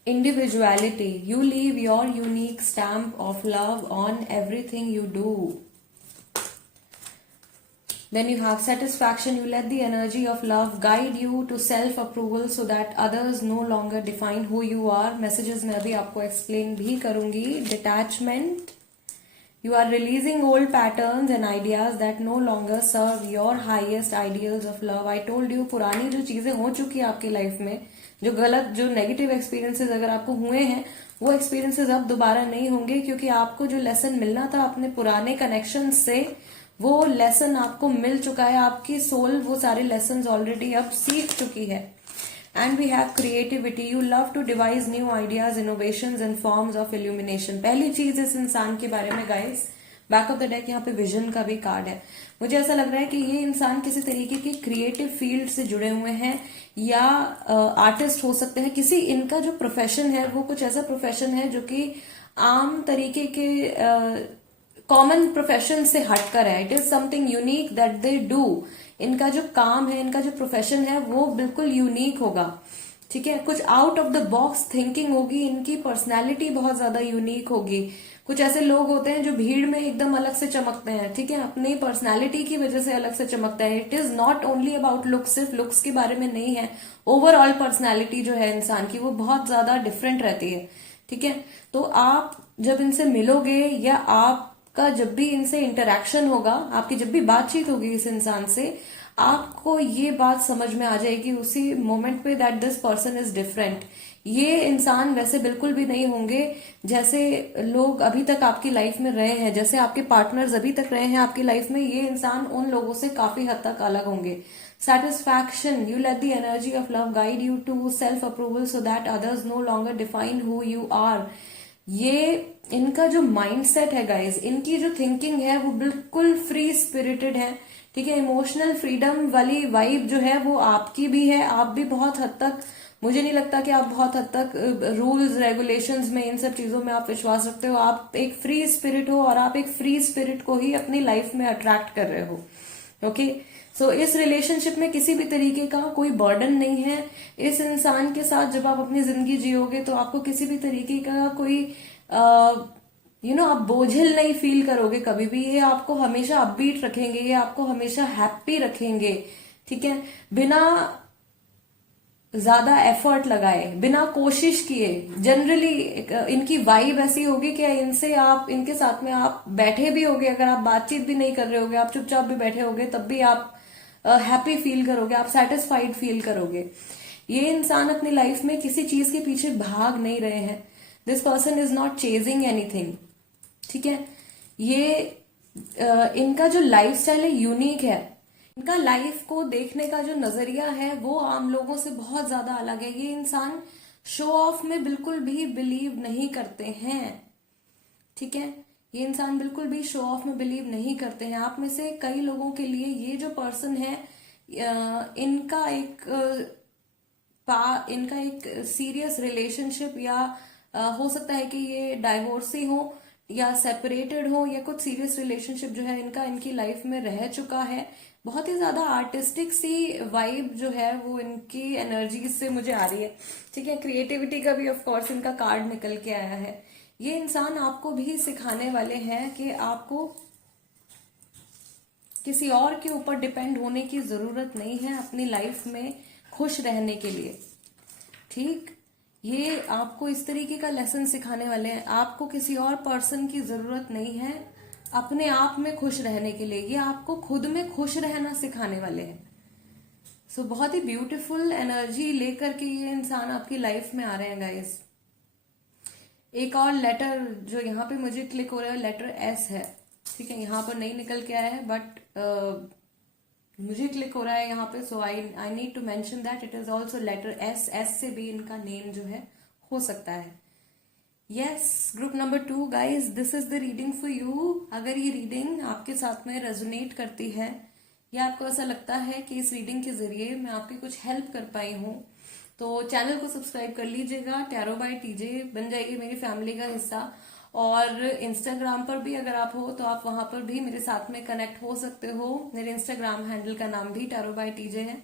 Individuality. You leave your unique stamp of love on everything you do. When you have satisfaction, you let the energy of love guide you to self-approval so that others no longer define who you are. Messages में अभी आपको explain भी करूंगी. Detachment. You are releasing old patterns and ideas that no longer serve your highest ideals of love. I told you, पुरानी जो चीजें हो चुकी है आपकी लाइफ में, जो गलत, जो नेगेटिव एक्सपीरियंसेस अगर आपको हुए हैं, वो एक्सपीरियंसेस अब दोबारा नहीं होंगे, क्योंकि आपको जो लेसन मिलना था अपने पुराने कनेक्शन से, वो लेसन आपको मिल चुका है। आपकी सोल वो सारे लेसन ऑलरेडी अब सीख चुकी है। And we have creativity. You love to devise new ideas, innovations and forms of illumination. पहली चीज इस इंसान के बारे में guys, back of the deck यहाँ पे विजन का भी कार्ड है। मुझे ऐसा लग रहा है कि ये इंसान किसी तरीके की क्रिएटिव फील्ड से जुड़े हुए हैं, या आर्टिस्ट हो सकते हैं। किसी इनका जो प्रोफेशन है वो कुछ ऐसा प्रोफेशन है जो कि आम तरीके के कॉमन प्रोफेशन से हटकर है। It is something unique that they do. इनका जो काम है, इनका जो प्रोफेशन है, वो बिल्कुल यूनिक होगा। ठीक है, कुछ out of the box thinking होगी। इनकी पर्सनैलिटी बहुत ज्यादा यूनिक होगी। कुछ ऐसे लोग होते हैं जो भीड़ में एकदम अलग से चमकते हैं, ठीक है, अपनी पर्सनैलिटी की वजह से अलग से चमकते हैं। It is not only about looks, सिर्फ लुक्स के बारे में नहीं है। ओवरऑल पर्सनैलिटी जो है इंसान की, वो बहुत ज्यादा डिफरेंट रहती है। ठीक है, तो आप जब इनसे मिलोगे, या आपका जब भी इनसे इंटरेक्शन होगा, आपकी जब भी बातचीत होगी इस इंसान से, आपको ये बात समझ में आ जाएगी उसी मोमेंट पे that this person is different. ये इंसान वैसे बिल्कुल भी नहीं होंगे जैसे लोग अभी तक आपकी लाइफ में रहे हैं, जैसे आपके पार्टनर्स अभी तक रहे हैं आपकी लाइफ में। ये इंसान उन लोगों से काफी हद तक अलग होंगे। Satisfaction. You let the energy of love guide you to self approval so that others no longer define who you are. ये इनका जो माइंडसेट है गाइज, इनकी जो थिंकिंग है, वो बिल्कुल फ्री स्पिरिटेड है। ठीक है, इमोशनल फ्रीडम वाली वाइब जो है वो आपकी भी है। आप भी बहुत हद तक, मुझे नहीं लगता कि आप बहुत हद तक रूल्स रेगुलेशंस में, इन सब चीजों में आप विश्वास रखते हो। आप एक फ्री स्पिरिट हो, और आप एक फ्री स्पिरिट को ही अपनी लाइफ में अट्रैक्ट कर रहे हो। ओके, सो इस रिलेशनशिप में किसी भी तरीके का कोई बर्डन नहीं है। इस इंसान के साथ जब आप अपनी जिंदगी जियोगे तो आपको किसी भी तरीके का कोई आप बोझिल नहीं फील करोगे कभी भी। ये आपको हमेशा अपबीट रखेंगे, ये आपको हमेशा हैप्पी रखेंगे, ठीक है, बिना ज्यादा एफर्ट लगाए, बिना कोशिश किए। जनरली इनकी वाइब ऐसी होगी कि इनके साथ में आप बैठे भी होगे, अगर आप बातचीत भी नहीं कर रहे होगे, आप चुपचाप भी बैठे होगे, तब भी आप हैप्पी फील करोगे, आप सेटिस्फाइड फील करोगे। ये इंसान अपनी लाइफ में किसी चीज के पीछे भाग नहीं रहे हैं। This person is not chasing anything, ठीक है। ये इनका जो लाइफ स्टाइल है यूनिक है। इनका लाइफ को देखने का जो नजरिया है वो आम लोगों से बहुत ज्यादा अलग है। ये इंसान शो ऑफ में बिल्कुल भी बिलीव नहीं करते हैं, ठीक है। ये इंसान बिल्कुल भी शो ऑफ में बिलीव नहीं करते हैं। आप में से कई लोगों के लिए ये जो पर्सन है, इनका एक सीरियस रिलेशनशिप या हो सकता है कि ये डाइवोर्सी हो या सेपरेटेड हो या कुछ सीरियस रिलेशनशिप जो है इनका इनकी लाइफ में रह चुका है। बहुत ही ज्यादा आर्टिस्टिक सी वाइब जो है वो इनकी एनर्जी से मुझे आ रही है, ठीक है। क्रिएटिविटी का भी ऑफ कोर्स इनका कार्ड निकल के आया है। ये इंसान आपको भी सिखाने वाले हैं कि आपको किसी और के ऊपर डिपेंड होने की जरूरत नहीं है अपनी लाइफ में खुश रहने के लिए, ठीक। ये आपको इस तरीके का लेसन सिखाने वाले हैं। आपको किसी और पर्सन की जरूरत नहीं है अपने आप में खुश रहने के लिए। ये आपको खुद में खुश रहना सिखाने वाले हैं। सो बहुत ही ब्यूटीफुल एनर्जी लेकर के ये इंसान आपकी लाइफ में आ रहे हैं गाइस। एक और लेटर जो यहाँ पे मुझे क्लिक हो रहा है, लेटर एस है, ठीक है। यहाँ पर नहीं निकल के आया है बट मुझे क्लिक हो रहा है यहाँ पे। So I need to mention that it is also letter S. S से भी इनका नेम जो है हो सकता है। Yes, group number 2 guys, this is the reading for you. अगर ये रीडिंग आपके साथ में रेजोनेट करती है या आपको ऐसा लगता है कि इस रीडिंग के जरिए मैं आपकी कुछ हेल्प कर पाई हूं, तो चैनल को सब्सक्राइब कर लीजिएगा। टैरो बाय टीजे बन जाएगी मेरी फैमिली का हिस्सा। और इंस्टाग्राम पर भी अगर आप हो तो आप वहां पर भी मेरे साथ में कनेक्ट हो सकते हो। मेरे इंस्टाग्राम हैंडल का नाम भी टैरो बाय टीजे है।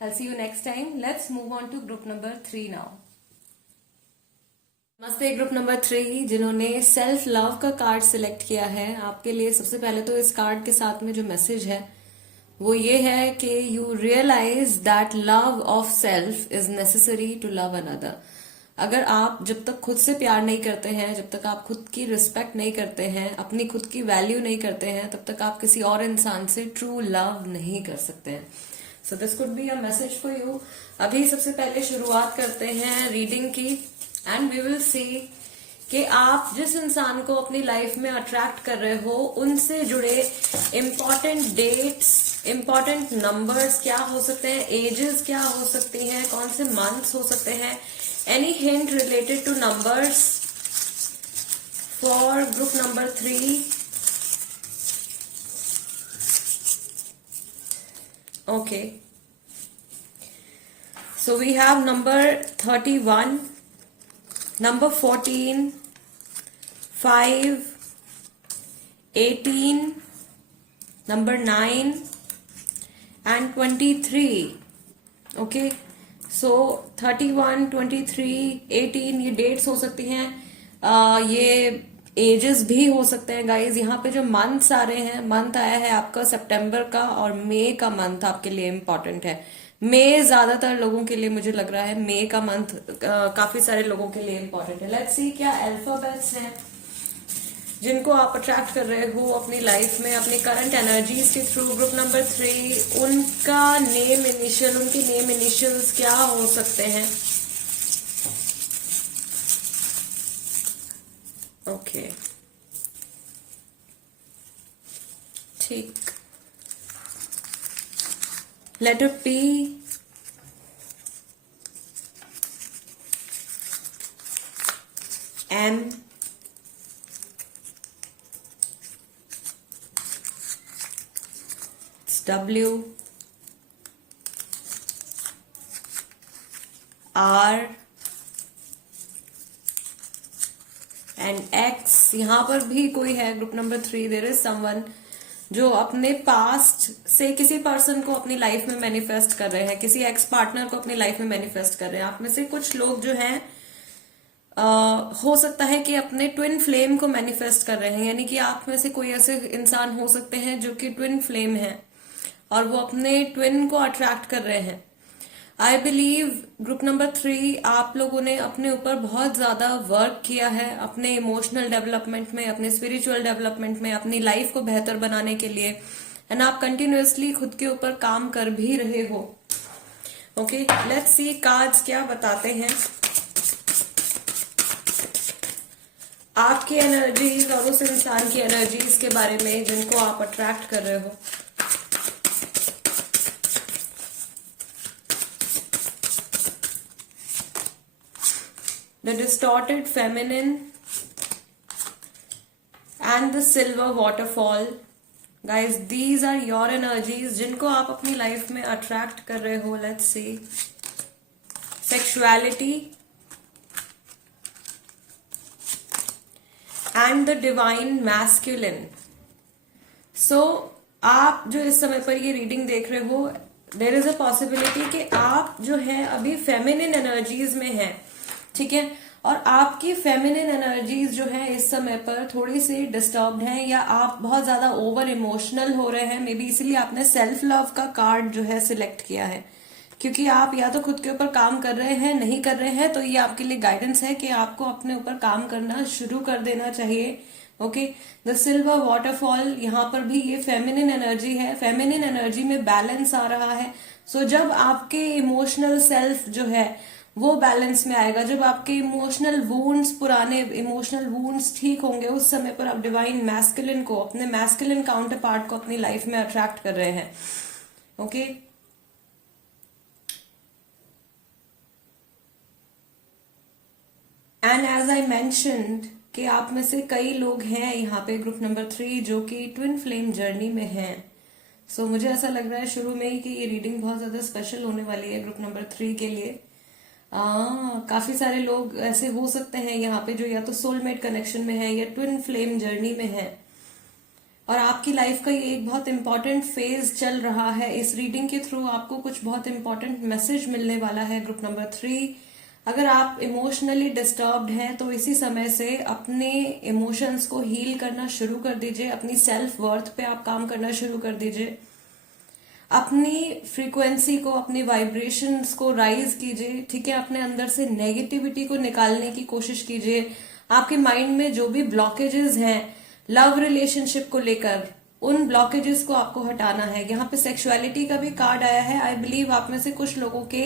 I see you next time. Let's move on to group number 3 now. नमस्ते ग्रुप नंबर 3 जिन्होंने सेल्फ लव का कार्ड सिलेक्ट किया है। आपके लिए सबसे पहले तो इस कार्ड के साथ में जो मैसेज है वो ये है कि you realise that love of self is necessary to love another. अगर आप जब तक खुद से प्यार नहीं करते हैं, जब तक आप खुद की रिस्पेक्ट नहीं करते हैं, अपनी खुद की वैल्यू नहीं करते हैं, तब तक आप किसी और इंसान से ट्रू लव नहीं कर सकते हैं। So this could be a message for you. अभी सबसे पहले शुरुआत करते हैं रीडिंग की एंड वी विल सी कि आप जिस इंसान को अपनी लाइफ में अट्रैक्ट कर रहे हो उनसे जुड़े इम्पोर्टेंट डेट्स, इम्पोर्टेंट नंबर्स क्या हो सकते हैं, एजेस क्या हो सकती हैं, कौन से मंथ्स हो सकते हैं। Any hint related to numbers for group number 3। Okay, so we have number 31, number 14, 5, 18, number 9 and 23. Okay, so 31, 23, 18 ये डेट्स हो सकती हैं। ये एजेस भी हो सकते हैं गाइज। यहाँ पे जो मंथ्स आ रहे हैं, मंथ आया है आपका सितंबर का और मई का मंथ आपके लिए इम्पोर्टेंट है। मई ज्यादातर लोगों के लिए मुझे लग रहा है मई का मंथ काफी सारे लोगों के लिए इम्पोर्टेंट है। लेट्स सी क्या अल्फाबेट्स हैं जिनको आप अट्रैक्ट कर रहे हो अपनी लाइफ में अपनी करंट एनर्जीज के थ्रू। ग्रुप नंबर 3 उनका नेम इनिशियल, उनके नेम इनिशियल्स क्या हो सकते हैं। ओके, ठीक। Letter P, M, W, R and X. यहां पर भी कोई है group number 3। There is someone जो अपने पास्ट से किसी पर्सन को अपनी लाइफ में मैनिफेस्ट कर रहे हैं, किसी एक्स पार्टनर को अपनी लाइफ में मैनिफेस्ट कर रहे हैं। आप में से कुछ लोग जो हैं हो सकता है कि अपने ट्विन फ्लेम को मैनिफेस्ट कर रहे हैं, यानी कि आप में से कोई ऐसे इंसान हो सकते हैं जो कि ट्विन फ्लेम है और वो अपने ट्विन को अट्रैक्ट कर रहे हैं। आई बिलीव ग्रुप नंबर 3 आप लोगों ने अपने ऊपर बहुत ज्यादा वर्क किया है, अपने इमोशनल डेवलपमेंट में, अपने स्पिरिचुअल डेवलपमेंट में, अपनी लाइफ को बेहतर बनाने के लिए, एंड आप कंटिन्यूअसली खुद के ऊपर काम कर भी रहे हो। ओके, लेट्स सी कार्ड्स क्या बताते हैं आपकी एनर्जीज और उस इंसान की एनर्जीज के बारे में जिनको आप अट्रैक्ट कर रहे हो। The distorted feminine and the silver waterfall. Guys, these are your energies जिनको आप अपनी लाइफ में अट्रैक्ट कर रहे हो। Let's see. Sexuality and the divine masculine. So, आप जो इस समय पर ये रीडिंग देख रहे हो, there is a possibility कि आप जो है अभी फेमिनिन एनर्जीज में हैं, ठीक है, और आपकी फेमिनिन एनर्जीज जो है इस समय पर थोड़ी सी डिस्टर्ब्ड हैं, या आप बहुत ज्यादा ओवर इमोशनल हो रहे हैं। मे बी इसलिए आपने सेल्फ लव का कार्ड जो है सिलेक्ट किया है, क्योंकि आप या तो खुद के ऊपर काम कर रहे हैं, नहीं कर रहे हैं, तो ये आपके लिए गाइडेंस है कि आपको अपने ऊपर काम करना शुरू कर देना चाहिए। ओके, द सिल्वर वाटरफॉल, यहाँ पर भी ये फेमिनिन एनर्जी है, फेमिनिन एनर्जी में बैलेंस आ रहा है। सो जब आपके इमोशनल सेल्फ जो है वो बैलेंस में आएगा, जब आपके इमोशनल वूंड्स, पुराने इमोशनल वूंड्स ठीक होंगे, उस समय पर आप डिवाइन मैस्कुलिन को, अपने मैस्कुलिन काउंटर पार्ट को अपनी लाइफ में अट्रैक्ट कर रहे हैं। Okay, and as I mentioned कि आप में से कई लोग हैं यहाँ पे ग्रुप नंबर 3 जो कि ट्विन फ्लेम जर्नी में हैं। सो मुझे ऐसा लग रहा है शुरू में ही कि ये रीडिंग बहुत ज्यादा स्पेशल होने वाली है ग्रुप नंबर 3 के लिए। काफी सारे लोग ऐसे हो सकते हैं यहाँ पे जो या तो सोलमेट कनेक्शन में है या ट्विन फ्लेम जर्नी में है, और आपकी लाइफ का ये एक बहुत इंपॉर्टेंट फेज चल रहा है। इस रीडिंग के थ्रू आपको कुछ बहुत इंपॉर्टेंट मैसेज मिलने वाला है ग्रुप नंबर 3। अगर आप इमोशनली डिस्टर्ब्ड हैं तो इसी समय से अपने इमोशंस को हील करना शुरू कर दीजिए, अपनी सेल्फ वर्थ पे आप काम करना शुरू कर दीजिए, अपनी फ्रीक्वेंसी को, अपनी वाइब्रेशंस को राइज कीजिए, ठीक है, अपने अंदर से नेगेटिविटी को निकालने की कोशिश कीजिए। आपके माइंड में जो भी ब्लॉकेजेस हैं लव रिलेशनशिप को लेकर, उन ब्लॉकेजेस को आपको हटाना है। यहाँ पे सेक्सुअलिटी का भी कार्ड आया है। आई बिलीव आप में से कुछ लोगों के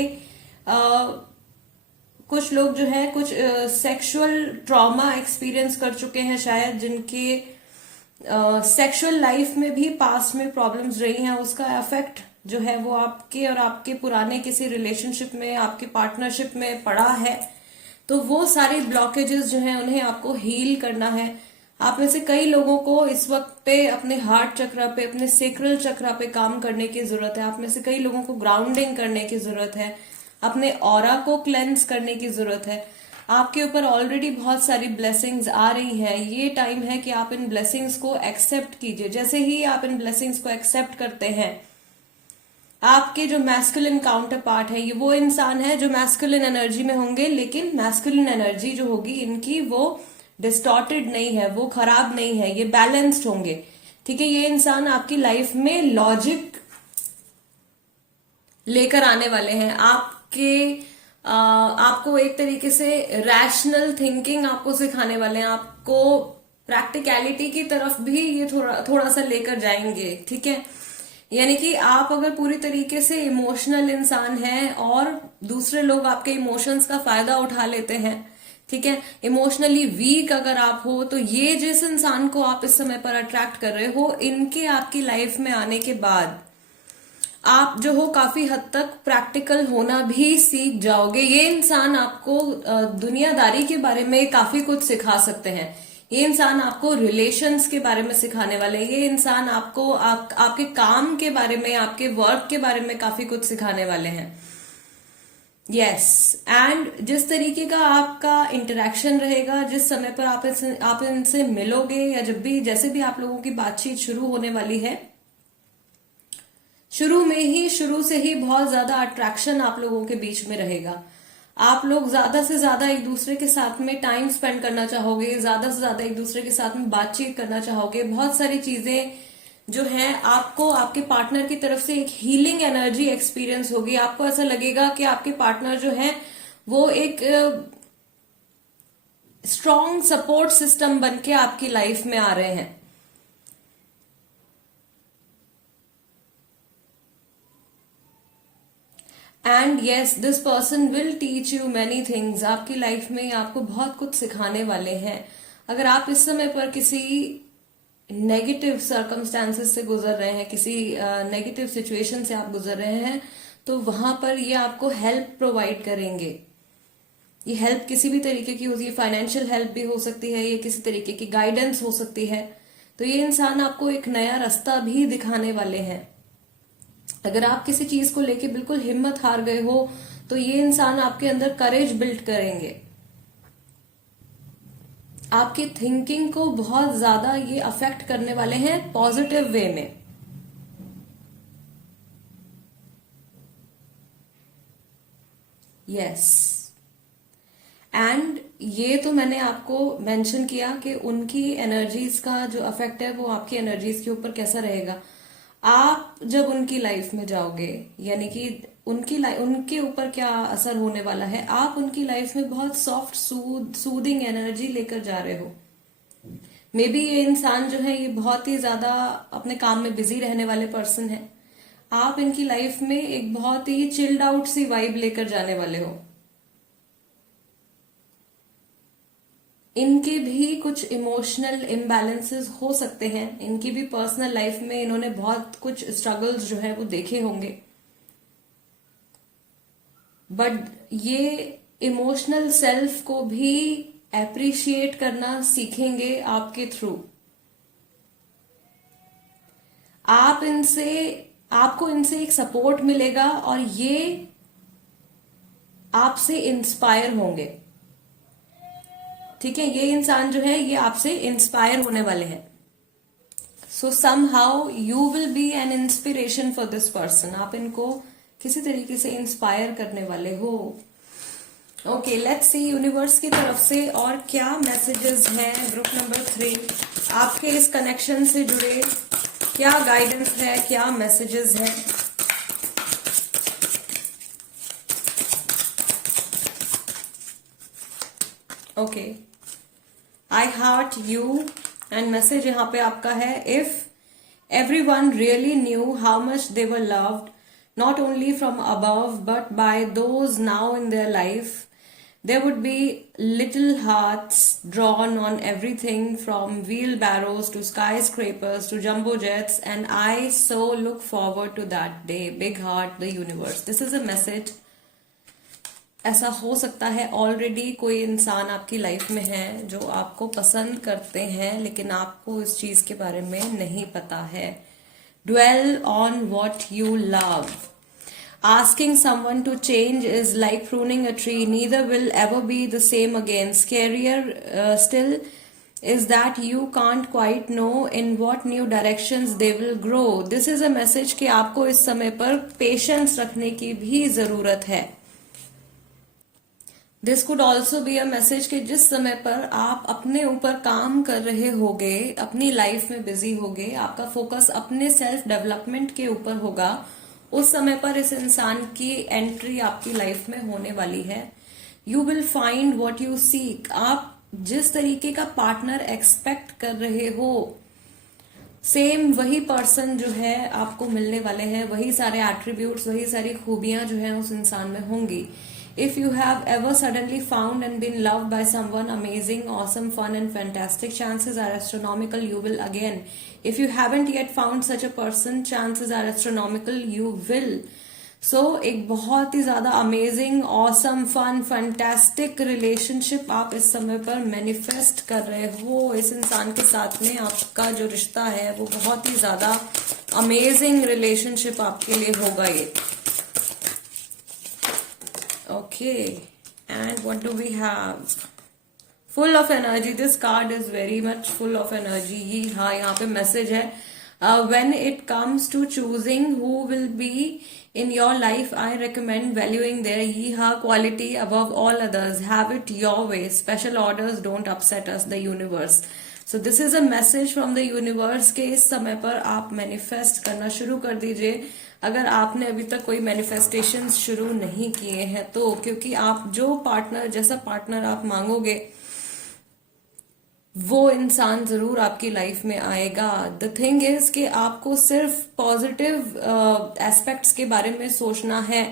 कुछ लोग जो है कुछ सेक्सुअल ट्रॉमा एक्सपीरियंस कर चुके हैं शायद, जिनके सेक्सुअल लाइफ में भी पास्ट में प्रॉब्लम्स रही हैं, उसका इफेक्ट जो है वो आपके और आपके पुराने किसी रिलेशनशिप में, आपके पार्टनरशिप में पड़ा है। तो वो सारी ब्लॉकेजेस जो हैं उन्हें आपको हील करना है। आप में से कई लोगों को इस वक्त पे अपने हार्ट चक्र पे, अपने सेक्रल चक्र पे काम करने की जरूरत है। आप में से कई लोगों को ग्राउंडिंग करने की जरूरत है, अपने ऑरा को क्लेंस करने की जरूरत है। आपके ऊपर ऑलरेडी बहुत सारी ब्लेसिंग्स आ रही हैं। ये टाइम है कि आप इन ब्लेसिंग्स को एक्सेप्ट कीजिए। जैसे ही आप इन ब्लेसिंग्स को एक्सेप्ट करते हैं, आपके जो मैस्कुलिन काउंटर पार्ट है, ये वो इंसान है जो मैस्कुलिन एनर्जी में होंगे, लेकिन मैस्कुलिन एनर्जी जो होगी इनकी वो डिस्टॉर्टेड नहीं है, वो खराब नहीं है, ये बैलेंस्ड होंगे, ठीक है। ये इंसान आपकी लाइफ में लॉजिक लेकर आने वाले हैं, आपको एक तरीके से रैशनल थिंकिंग आपको सिखाने वाले हैं, आपको प्रैक्टिकलिटी की तरफ भी ये थोड़ा सा लेकर जाएंगे, ठीक है। यानी कि आप अगर पूरी तरीके से इमोशनल इंसान हैं और दूसरे लोग आपके इमोशंस का फायदा उठा लेते हैं, ठीक है, इमोशनली वीक अगर आप हो, तो ये जिस इंसान को आप इस समय पर अट्रैक्ट कर रहे हो, इनके आपकी लाइफ में आने के बाद आप जो हो काफी हद तक प्रैक्टिकल होना भी सीख जाओगे। ये इंसान आपको दुनियादारी के बारे में काफी कुछ सिखा सकते हैं। ये इंसान आपको रिलेशंस के बारे में सिखाने वाले हैं। ये इंसान आपको आपके काम के बारे में, आपके वर्क के बारे में काफी कुछ सिखाने वाले हैं। यस, एंड जिस तरीके का आपका इंटरेक्शन रहेगा, जिस समय पर आप इनसे मिलोगे या जब भी जैसे भी आप लोगों की बातचीत शुरू होने वाली है, शुरू से ही बहुत ज्यादा अट्रैक्शन आप लोगों के बीच में रहेगा। आप लोग ज्यादा से ज्यादा एक दूसरे के साथ में टाइम स्पेंड करना चाहोगे, ज्यादा से ज्यादा एक दूसरे के साथ में बातचीत करना चाहोगे। बहुत सारी चीजें जो है आपको आपके पार्टनर की तरफ से एक हीलिंग एनर्जी एक्सपीरियंस होगी। आपको ऐसा लगेगा कि आपके पार्टनर जो है वो एक स्ट्रॉन्ग सपोर्ट सिस्टम बन के आपकी लाइफ में आ रहे हैं। And yes, this person will teach you many things. आपकी लाइफ में आपको बहुत कुछ सिखाने वाले हैं। अगर आप इस समय पर किसी नेगेटिव सर्कमस्टांसेस से गुजर रहे हैं, किसी नेगेटिव सिचुएशन से आप गुजर रहे हैं, तो वहां पर ये आपको हेल्प प्रोवाइड करेंगे। ये हेल्प किसी भी तरीके की होती है, फाइनेंशियल हेल्प भी हो सकती है, ये किसी तरीके की गाइडेंस हो सकती है। तो ये इंसान आपको एक नया रास्ता भी दिखाने वाले हैं। अगर आप किसी चीज को लेके बिल्कुल हिम्मत हार गए हो, तो ये इंसान आपके अंदर करेज बिल्ड करेंगे। आपकी थिंकिंग को बहुत ज्यादा ये अफेक्ट करने वाले हैं पॉजिटिव वे में। यस, एंड ये तो मैंने आपको मेंशन किया कि उनकी एनर्जीज का जो अफेक्ट है वो आपकी एनर्जीज के ऊपर कैसा रहेगा। आप जब उनकी लाइफ में जाओगे, यानी कि उनके ऊपर क्या असर होने वाला है, आप उनकी लाइफ में बहुत सॉफ्ट सूदिंग एनर्जी लेकर जा रहे हो। मे बी ये इंसान जो है ये बहुत ही ज्यादा अपने काम में बिजी रहने वाले पर्सन है। आप इनकी लाइफ में एक बहुत ही चिल्ड आउट सी वाइब लेकर जाने वाले हो। इनके भी कुछ इमोशनल इम्बैलेंसेस हो सकते हैं। इनकी भी पर्सनल लाइफ में इन्होंने बहुत कुछ स्ट्रगल्स जो है वो देखे होंगे, बट ये इमोशनल सेल्फ को भी एप्रिशिएट करना सीखेंगे आपके थ्रू। आपको इनसे एक सपोर्ट मिलेगा और ये आपसे इंस्पायर होंगे। ठीक है, ये इंसान जो है ये आपसे इंस्पायर होने वाले हैं। So somehow you will be an inspiration for this person. आप इनको किसी तरीके से इंस्पायर करने वाले हो। ओके, लेट्स सी यूनिवर्स की तरफ से और क्या मैसेजेस हैं ग्रुप नंबर 3 आपके इस कनेक्शन से जुड़े। क्या गाइडेंस है, क्या मैसेजेस हैं। Okay, I heart you, and message यहां पे आपका है, if everyone really knew how much they were loved, not only from above but by those now in their life, there would be little hearts drawn on everything from wheelbarrows to skyscrapers to jumbo jets, and I so look forward to that day. Big heart, the universe. This is a message. ऐसा हो सकता है already कोई इंसान आपकी life में है जो आपको पसंद करते हैं, लेकिन आपको इस चीज के बारे में नहीं पता है। Dwell on what you love. Asking someone to change is like pruning a tree. Neither will ever be the same again. Scarier still is that you can't quite know in what new directions they will grow. This is a message कि आपको इस समय पर patience रखने की भी जरूरत है। This could also be a message कि जिस समय पर आप अपने ऊपर काम कर रहे होगे, अपनी लाइफ में बिजी होगे, आपका फोकस अपने सेल्फ डेवलपमेंट के ऊपर होगा, उस समय पर इस इंसान की एंट्री आपकी लाइफ में होने वाली है। You will find what you seek. आप जिस तरीके का पार्टनर एक्सपेक्ट कर रहे हो, सेम वही पर्सन जो है आपको मिलने वाले हैं। वही सारे एट्रीब्यूट्स, वही सारी खूबियां जो है उस इंसान में होंगी। If you have ever suddenly found and been loved by someone amazing, awesome, fun and fantastic, chances are astronomical you will again. If you haven't yet found such a person, chances are astronomical you will. So, एक बहुत ही ज्यादा amazing, awesome, fun, fantastic relationship आप इस समय पर manifest कर रहे हो। इस इंसान के साथ में आपका जो रिश्ता है वो बहुत ही ज्यादा अमेजिंग रिलेशनशिप आपके लिए होगा ये। Okay, and what do we have? Full of energy. This card is very much full of energy. ये हाँ यहाँ पे मैसेज है. When it comes to choosing who will be in your life, I recommend valuing their yeehaw quality above all others. Have it your way. Special orders don't upset us, the universe. So this is a message from the universe कि इस समय पर आप manifest करना शुरू कर दीजिए. अगर आपने अभी तक कोई मैनिफेस्टेशन शुरू नहीं किए हैं तो, क्योंकि आप जो पार्टनर, जैसा पार्टनर आप मांगोगे वो इंसान जरूर आपकी लाइफ में आएगा. द थिंग इज कि आपको सिर्फ पॉजिटिव एस्पेक्ट्स के बारे में सोचना है.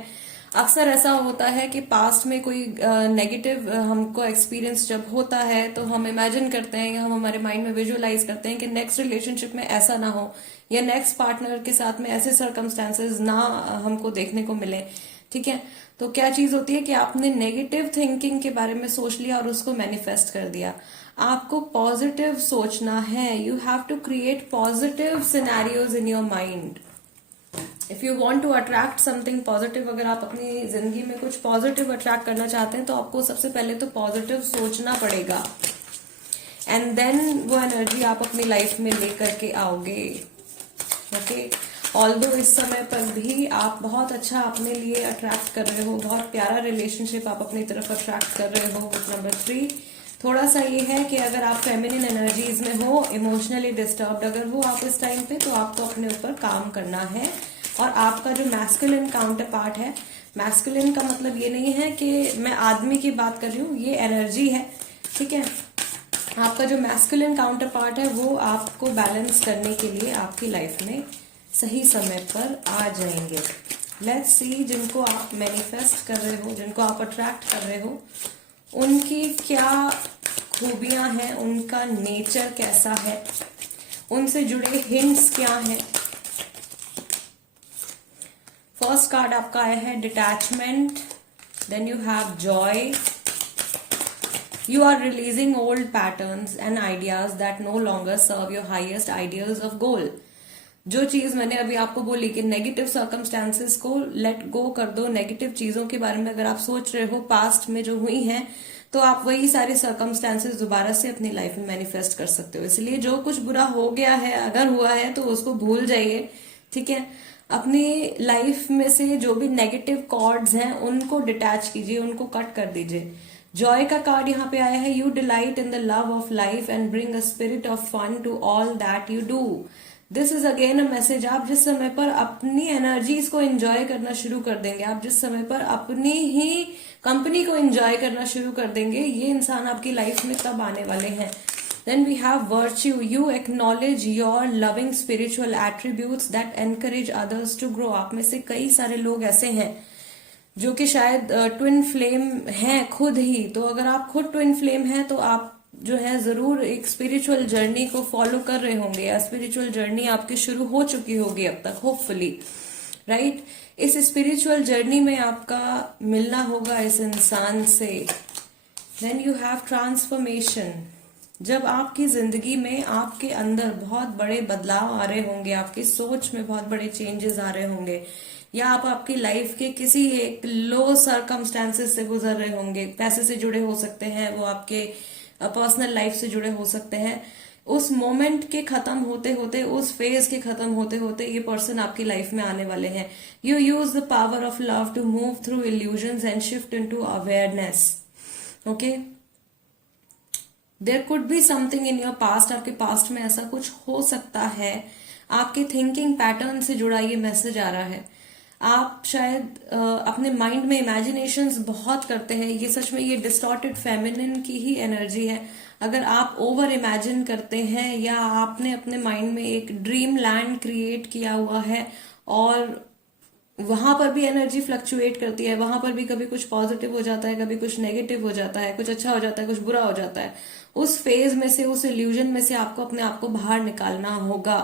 अक्सर ऐसा होता है कि पास्ट में कोई नेगेटिव हमको एक्सपीरियंस जब होता है तो हम इमेजिन करते हैं या हम हमारे माइंड में विजुअलाइज करते हैं कि नेक्स्ट रिलेशनशिप में ऐसा ना हो या नेक्स्ट पार्टनर के साथ में ऐसे सर्कमस्टेंसेस ना हमको देखने को मिले. ठीक है, तो क्या चीज होती है कि आपने नेगेटिव थिंकिंग के बारे में सोच लिया और उसको मैनिफेस्ट कर दिया. आपको पॉजिटिव सोचना है. You have to create positive scenarios in your mind. If you want to attract something positive, अगर आप अपनी जिंदगी में कुछ पॉजिटिव अट्रैक्ट करना चाहते हैं तो आपको सबसे पहले तो पॉजिटिव सोचना पड़ेगा, एंड देन वो एनर्जी आप अपनी लाइफ में लेकर के आओगे. ओके, ऑल्दो इस समय पर भी आप बहुत अच्छा अपने लिए अट्रैक्ट कर रहे हो, बहुत प्यारा रिलेशनशिप आप अपनी तरफ अट्रैक्ट कर रहे हो विथ नंबर 3. थोड़ा सा ये है कि अगर आप फेमिनिन एनर्जीज में हो, इमोशनली डिस्टर्ब्ड अगर हो आप इस टाइम पे, तो आपको अपने ऊपर काम करना है. और आपका जो मैस्कुलिन काउंटर पार्ट है, मैस्कुलिन का मतलब ये नहीं है कि मैं आदमी की बात कर रही हूँ, ये एनर्जी है. ठीक है, आपका जो मैस्कुलिन काउंटर पार्ट है वो आपको बैलेंस करने के लिए आपकी लाइफ में सही समय पर आ जाएंगे. लेट्स सी, जिनको आप मैनिफेस्ट कर रहे हो, जिनको आप अट्रैक्ट कर रहे हो, उनकी क्या खूबियां हैं, उनका नेचर कैसा है, उनसे जुड़े हिंट्स क्या हैं. फर्स्ट कार्ड आपका आया है detachment, then you have joy. You are releasing old patterns and ideas that no longer serve your highest ideals of goal. जो चीज मैंने अभी आपको बोली कि नेगेटिव सर्कमस्टेंसेस को लेट गो कर दो. नेगेटिव चीजों के बारे में अगर आप सोच रहे हो पास्ट में जो हुई हैं, तो आप वही सारे सर्कमस्टेंसेस दोबारा से अपनी लाइफ में मैनिफेस्ट कर सकते हो. इसलिए जो कुछ बुरा हो गया है, अगर हुआ है तो उसको भूल जाइए. ठीक है, अपनी लाइफ में से जो भी नेगेटिव कॉर्ड्स हैं उनको डिटैच कीजिए, उनको कट कर दीजिए. जॉय का कार्ड यहाँ पे आया है. You delight in the love of life and bring a spirit of fun to all that you do. This is again a message. आप जिस समय पर अपनी एनर्जीज को एंजॉय करना शुरू कर देंगे, आप जिस समय पर अपनी ही कंपनी को एंजॉय करना शुरू कर देंगे, ये इंसान आपकी लाइफ में तब आने वाले हैं. Then we have virtue. You acknowledge your loving spiritual attributes that encourage others to grow. आप में से कई सारे लोग ऐसे हैं जो कि शायद ट्विन फ्लेम हैं खुद ही. तो अगर आप खुद ट्विन फ्लेम हैं तो आप जो है जरूर एक स्पिरिचुअल जर्नी को फॉलो कर रहे होंगे, या स्पिरिचुअल जर्नी आपकी शुरू हो चुकी होगी अब तक, होपफुली. राइट, इस स्पिरिचुअल जर्नी में आपका मिलना होगा इस इंसान से. Then you have transformation. जब आपकी जिंदगी में आपके अंदर बहुत बड़े बदलाव आ रहे होंगे, आपकी सोच में बहुत बड़े चेंजेस आ रहे होंगे, या आप आपकी लाइफ के किसी एक लो सर्कमस्टेंसेस से गुजर रहे होंगे, पैसे से जुड़े हो सकते हैं, वो आपके पर्सनल लाइफ से जुड़े हो सकते हैं. उस मोमेंट के खत्म होते होते, उस फेज के खत्म होते होते ये पर्सन आपकी लाइफ में आने वाले हैं. You use the power of love to move through illusions and shift into awareness. Okay, there could be something in your past. आपके पास्ट में ऐसा कुछ हो सकता है. आपके थिंकिंग पैटर्न से जुड़ा ये मैसेज आ रहा है. आप शायद अपने माइंड में इमेजिनेशंस बहुत करते हैं. ये सच में ये डिस्टॉर्टेड फेमिनिन की ही एनर्जी है. अगर आप ओवर इमेजिन करते हैं या आपने अपने माइंड में एक ड्रीम लैंड क्रिएट किया हुआ है और वहां पर भी एनर्जी फ्लक्चुएट करती है, वहां पर भी कभी कुछ पॉजिटिव हो जाता है, कभी कुछ नेगेटिव हो जाता है, कुछ अच्छा हो जाता है, कुछ बुरा हो जाता है. उस फेज में से, उस इल्यूजन में से आपको अपने आप को बाहर निकालना होगा.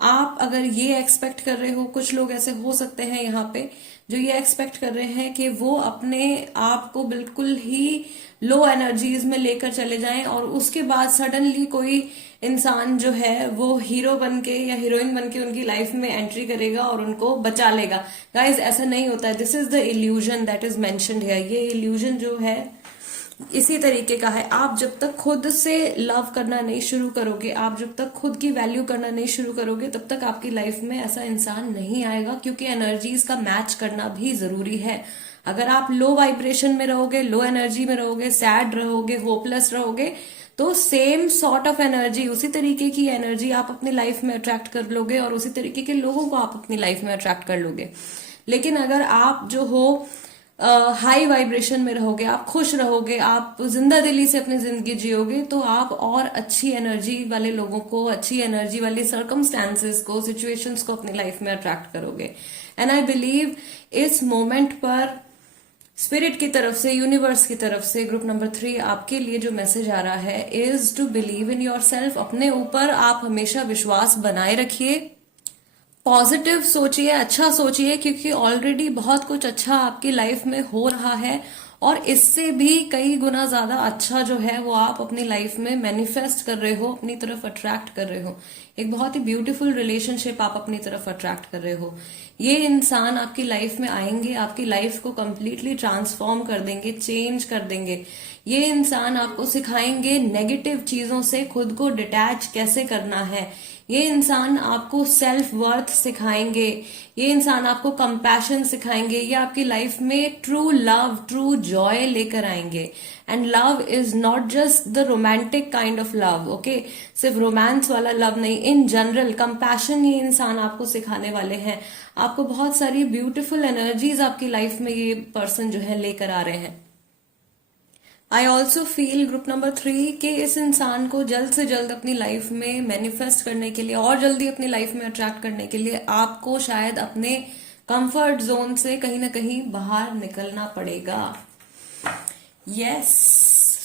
आप अगर ये एक्सपेक्ट कर रहे हो, कुछ लोग ऐसे हो सकते हैं यहाँ पे जो ये एक्सपेक्ट कर रहे हैं कि वो अपने आप को बिल्कुल ही लो एनर्जीज में लेकर चले जाएं और उसके बाद सडनली कोई इंसान जो है वो हीरो बन के या हीरोइन बन के उनकी लाइफ में एंट्री करेगा और उनको बचा लेगा। गाइज ऐसा नहीं होता है। This is the illusion that is mentioned here. ये इल्यूजन जो है इसी तरीके का है। आप जब तक खुद से लव करना नहीं शुरू करोगे, आप जब तक खुद की वैल्यू करना नहीं शुरू करोगे, तब तक आपकी लाइफ में ऐसा इंसान नहीं आएगा, क्योंकि एनर्जीज का मैच करना भी जरूरी है। अगर आप लो वाइब्रेशन में रहोगे, लो एनर्जी में रहोगे, सैड रहोगे, होपलेस रहोगे, तो सेम सॉर्ट ऑफ एनर्जी, उसी तरीके की एनर्जी आप अपनी लाइफ में अट्रैक्ट कर लोगे और उसी तरीके के लोगों को आप अपनी लाइफ में अट्रैक्ट कर लोगे। लेकिन अगर आप जो हो हाई वाइब्रेशन में रहोगे, आप खुश रहोगे, आप जिंदा दिली से अपनी जिंदगी जियोगे, तो आप और अच्छी एनर्जी वाले लोगों को, अच्छी एनर्जी वाली सर्कमस्टांसेस को, सिचुएशंस को अपनी लाइफ में अट्रैक्ट करोगे। एंड आई बिलीव इस मोमेंट पर स्पिरिट की तरफ से, यूनिवर्स की तरफ से ग्रुप नंबर 3 आपके लिए जो मैसेज आ रहा है is to believe in yourself. अपने ऊपर आप हमेशा विश्वास बनाए रखिए, पॉजिटिव सोचिए, अच्छा सोचिए, क्योंकि ऑलरेडी बहुत कुछ अच्छा आपकी लाइफ में हो रहा है और इससे भी कई गुना ज्यादा अच्छा जो है वो आप अपनी लाइफ में मैनिफेस्ट कर रहे हो, अपनी तरफ अट्रैक्ट कर रहे हो। एक बहुत ही ब्यूटीफुल रिलेशनशिप आप अपनी तरफ अट्रैक्ट कर रहे हो। ये इंसान आपकी लाइफ में आएंगे, आपकी लाइफ को कंप्लीटली ट्रांसफॉर्म कर देंगे, चेंज कर देंगे। ये इंसान आपको सिखाएंगे नेगेटिव चीजों से खुद को डिटैच कैसे करना है। ये इंसान आपको सेल्फ वर्थ सिखाएंगे, ये इंसान आपको कंपैशन सिखाएंगे, ये आपकी लाइफ में ट्रू लव, ट्रू जॉय लेकर आएंगे। And love is not just the romantic kind of love, okay, सिर्फ रोमांस वाला लव नहीं, इन जनरल कंपैशन ये इंसान आपको सिखाने वाले हैं। आपको बहुत सारी ब्यूटीफुल एनर्जीज आपकी लाइफ में ये पर्सन जो है लेकर आ रहे हैं। I also feel group number 3 के इस इंसान को जल्द से जल्द अपनी लाइफ में मैनिफेस्ट करने के लिए और जल्दी अपनी लाइफ में अट्रैक्ट करने के लिए आपको शायद अपने कंफर्ट जोन से कहीं ना कहीं बाहर निकलना पड़ेगा। यस,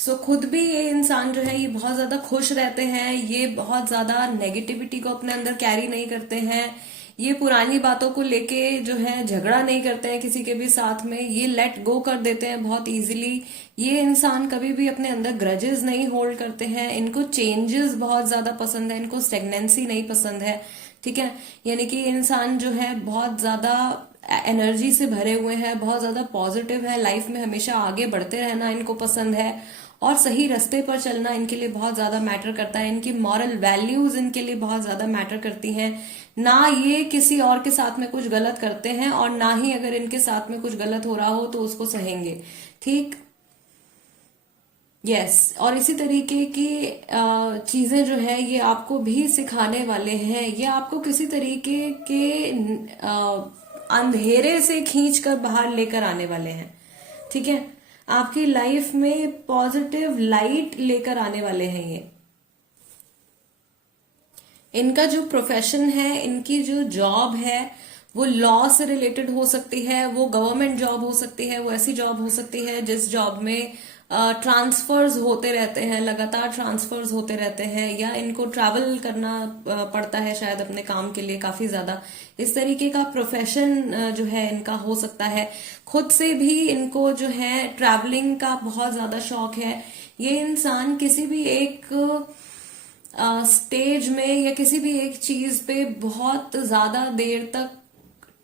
सो खुद भी ये इंसान जो है ये बहुत ज्यादा खुश रहते हैं, ये बहुत ज्यादा नेगेटिविटी को अपने अंदर कैरी नहीं करते हैं, ये पुरानी बातों को लेके जो है झगड़ा नहीं करते हैं किसी के भी साथ में, ये लेट गो कर देते हैं बहुत इजीली। ये इंसान कभी भी अपने अंदर ग्रजेस नहीं होल्ड करते हैं, इनको चेंजेस बहुत ज्यादा पसंद है, इनको स्टेगनेंसी नहीं पसंद है, ठीक है। यानी कि इंसान जो है बहुत ज्यादा एनर्जी से भरे हुए हैं, बहुत ज्यादा पॉजिटिव है, लाइफ में हमेशा आगे बढ़ते रहना इनको पसंद है और सही रास्ते पर चलना इनके लिए बहुत ज्यादा मैटर करता है। इनकी मॉरल वैल्यूज इनके लिए बहुत ज्यादा मैटर करती हैं। ना ये किसी और के साथ में कुछ गलत करते हैं और ना ही अगर इनके साथ में कुछ गलत हो रहा हो तो उसको सहेंगे, ठीक। यस, और इसी तरीके की चीजें जो है ये आपको भी सिखाने वाले हैं। ये आपको किसी तरीके के अंधेरे से खींच कर बाहर लेकर आने वाले हैं, ठीक है। आपकी लाइफ में पॉजिटिव लाइट लेकर आने वाले हैं ये। इनका जो प्रोफेशन है, इनकी जो जॉब है वो लॉ से रिलेटेड हो सकती है, वो गवर्नमेंट जॉब हो सकती है, वो ऐसी जॉब हो सकती है जिस जॉब में ट्रांसफर्स होते रहते हैं, लगातार ट्रांसफर्स होते रहते हैं, या इनको ट्रैवल करना पड़ता है शायद अपने काम के लिए काफी ज्यादा। इस तरीके का प्रोफेशन जो है इनका हो सकता है। खुद से भी इनको जो है ट्रैवलिंग का बहुत ज्यादा शौक है। ये इंसान किसी भी एक स्टेज में या किसी भी एक चीज पे बहुत ज्यादा देर तक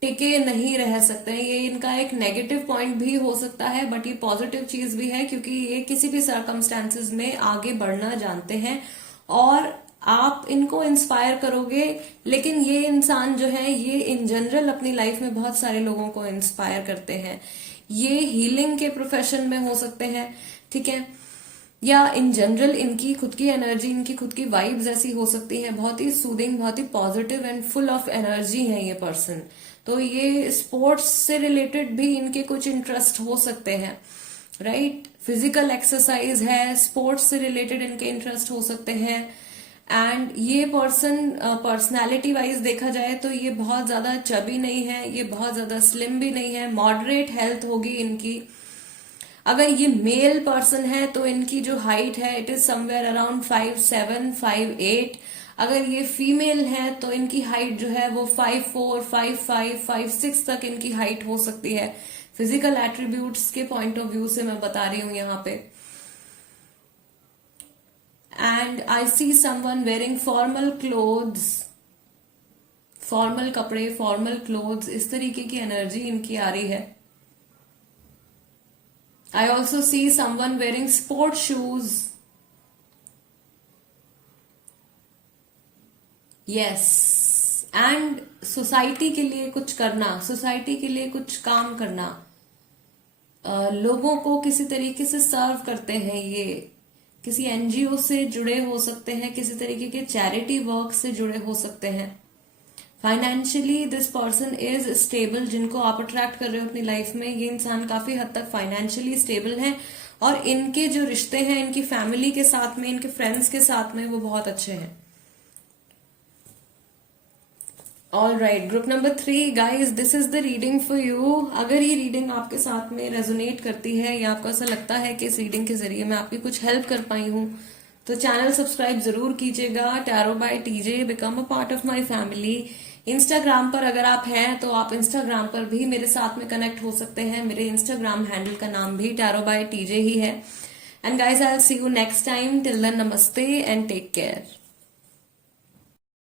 टिके नहीं रह सकते हैं। ये इनका एक नेगेटिव पॉइंट भी हो सकता है, बट ये पॉजिटिव चीज भी है, क्योंकि ये किसी भी सर्कमस्टेंसेस में आगे बढ़ना जानते हैं और आप इनको इंस्पायर करोगे। लेकिन ये इंसान जो है ये इन जनरल अपनी लाइफ में बहुत सारे लोगों को इंस्पायर करते हैं। ये हीलिंग के प्रोफेशन में हो सकते हैं, ठीक है, या इन जनरल इनकी खुद की एनर्जी, इनकी खुद की वाइब्स ऐसी हो सकती है, बहुत ही सूदिंग, बहुत ही positive and full of energy है ये पर्सन। तो ये स्पोर्ट्स से रिलेटेड भी इनके कुछ इंटरेस्ट हो सकते हैं, राइट। फिजिकल एक्सरसाइज है, स्पोर्ट्स से रिलेटेड इनके इंटरेस्ट हो सकते हैं। एंड ये पर्सन पर्सनैलिटी वाइज देखा जाए तो ये बहुत ज्यादा चबी नहीं है, ये बहुत ज्यादा स्लिम भी नहीं है, मॉडरेट हेल्थ होगी इनकी। अगर ये मेल पर्सन है तो इनकी जो हाइट है इट इज समवेयर अराउंड 5'7", 5'8". अगर ये फीमेल है तो इनकी हाइट जो है वो 5'4", 5'5", 5'6" तक इनकी हाइट हो सकती है। फिजिकल एट्रीब्यूट्स के पॉइंट ऑफ व्यू से मैं बता रही हूं यहाँ पे। And I see someone wearing formal clothes, formal कपड़े, फॉर्मल क्लोथ्स, इस तरीके की एनर्जी इनकी आ रही है। I also see someone wearing sport shoes. Yes, and society के लिए कुछ करना, सोसाइटी के लिए कुछ काम करना, लोगों को किसी तरीके से सर्व करते हैं। ये किसी एनजीओ से जुड़े हो सकते हैं, किसी तरीके के चैरिटी वर्क से जुड़े हो सकते हैं। Financially this person is stable, जिनको आप अट्रैक्ट कर रहे हो अपनी लाइफ में, ये इंसान काफी हद तक फाइनेंशियली स्टेबल है और इनके जो रिश्ते हैं इनकी फैमिली के साथ में, इनके फ्रेंड्स के साथ में, वो बहुत अच्छे हैं। All right, group number 3 guys, this is the reading for you. अगर ये रीडिंग आपके साथ में रेजोनेट करती है या आपको ऐसा लगता है कि इस रीडिंग के जरिए मैं आपकी कुछ हेल्प कर पाई हूं, तो चैनल सब्सक्राइब जरूर कीजिएगा। Tarot by TJ, become a part of my family. Instagram पर अगर आप हैं तो आप इंस्टाग्राम पर भी मेरे साथ में कनेक्ट हो सकते हैं। मेरे इंस्टाग्राम हैंडल का नाम भी टैरो बाय टीजे ही है। And guys, I will see you next time. Till then, नमस्ते एंड टेक केयर।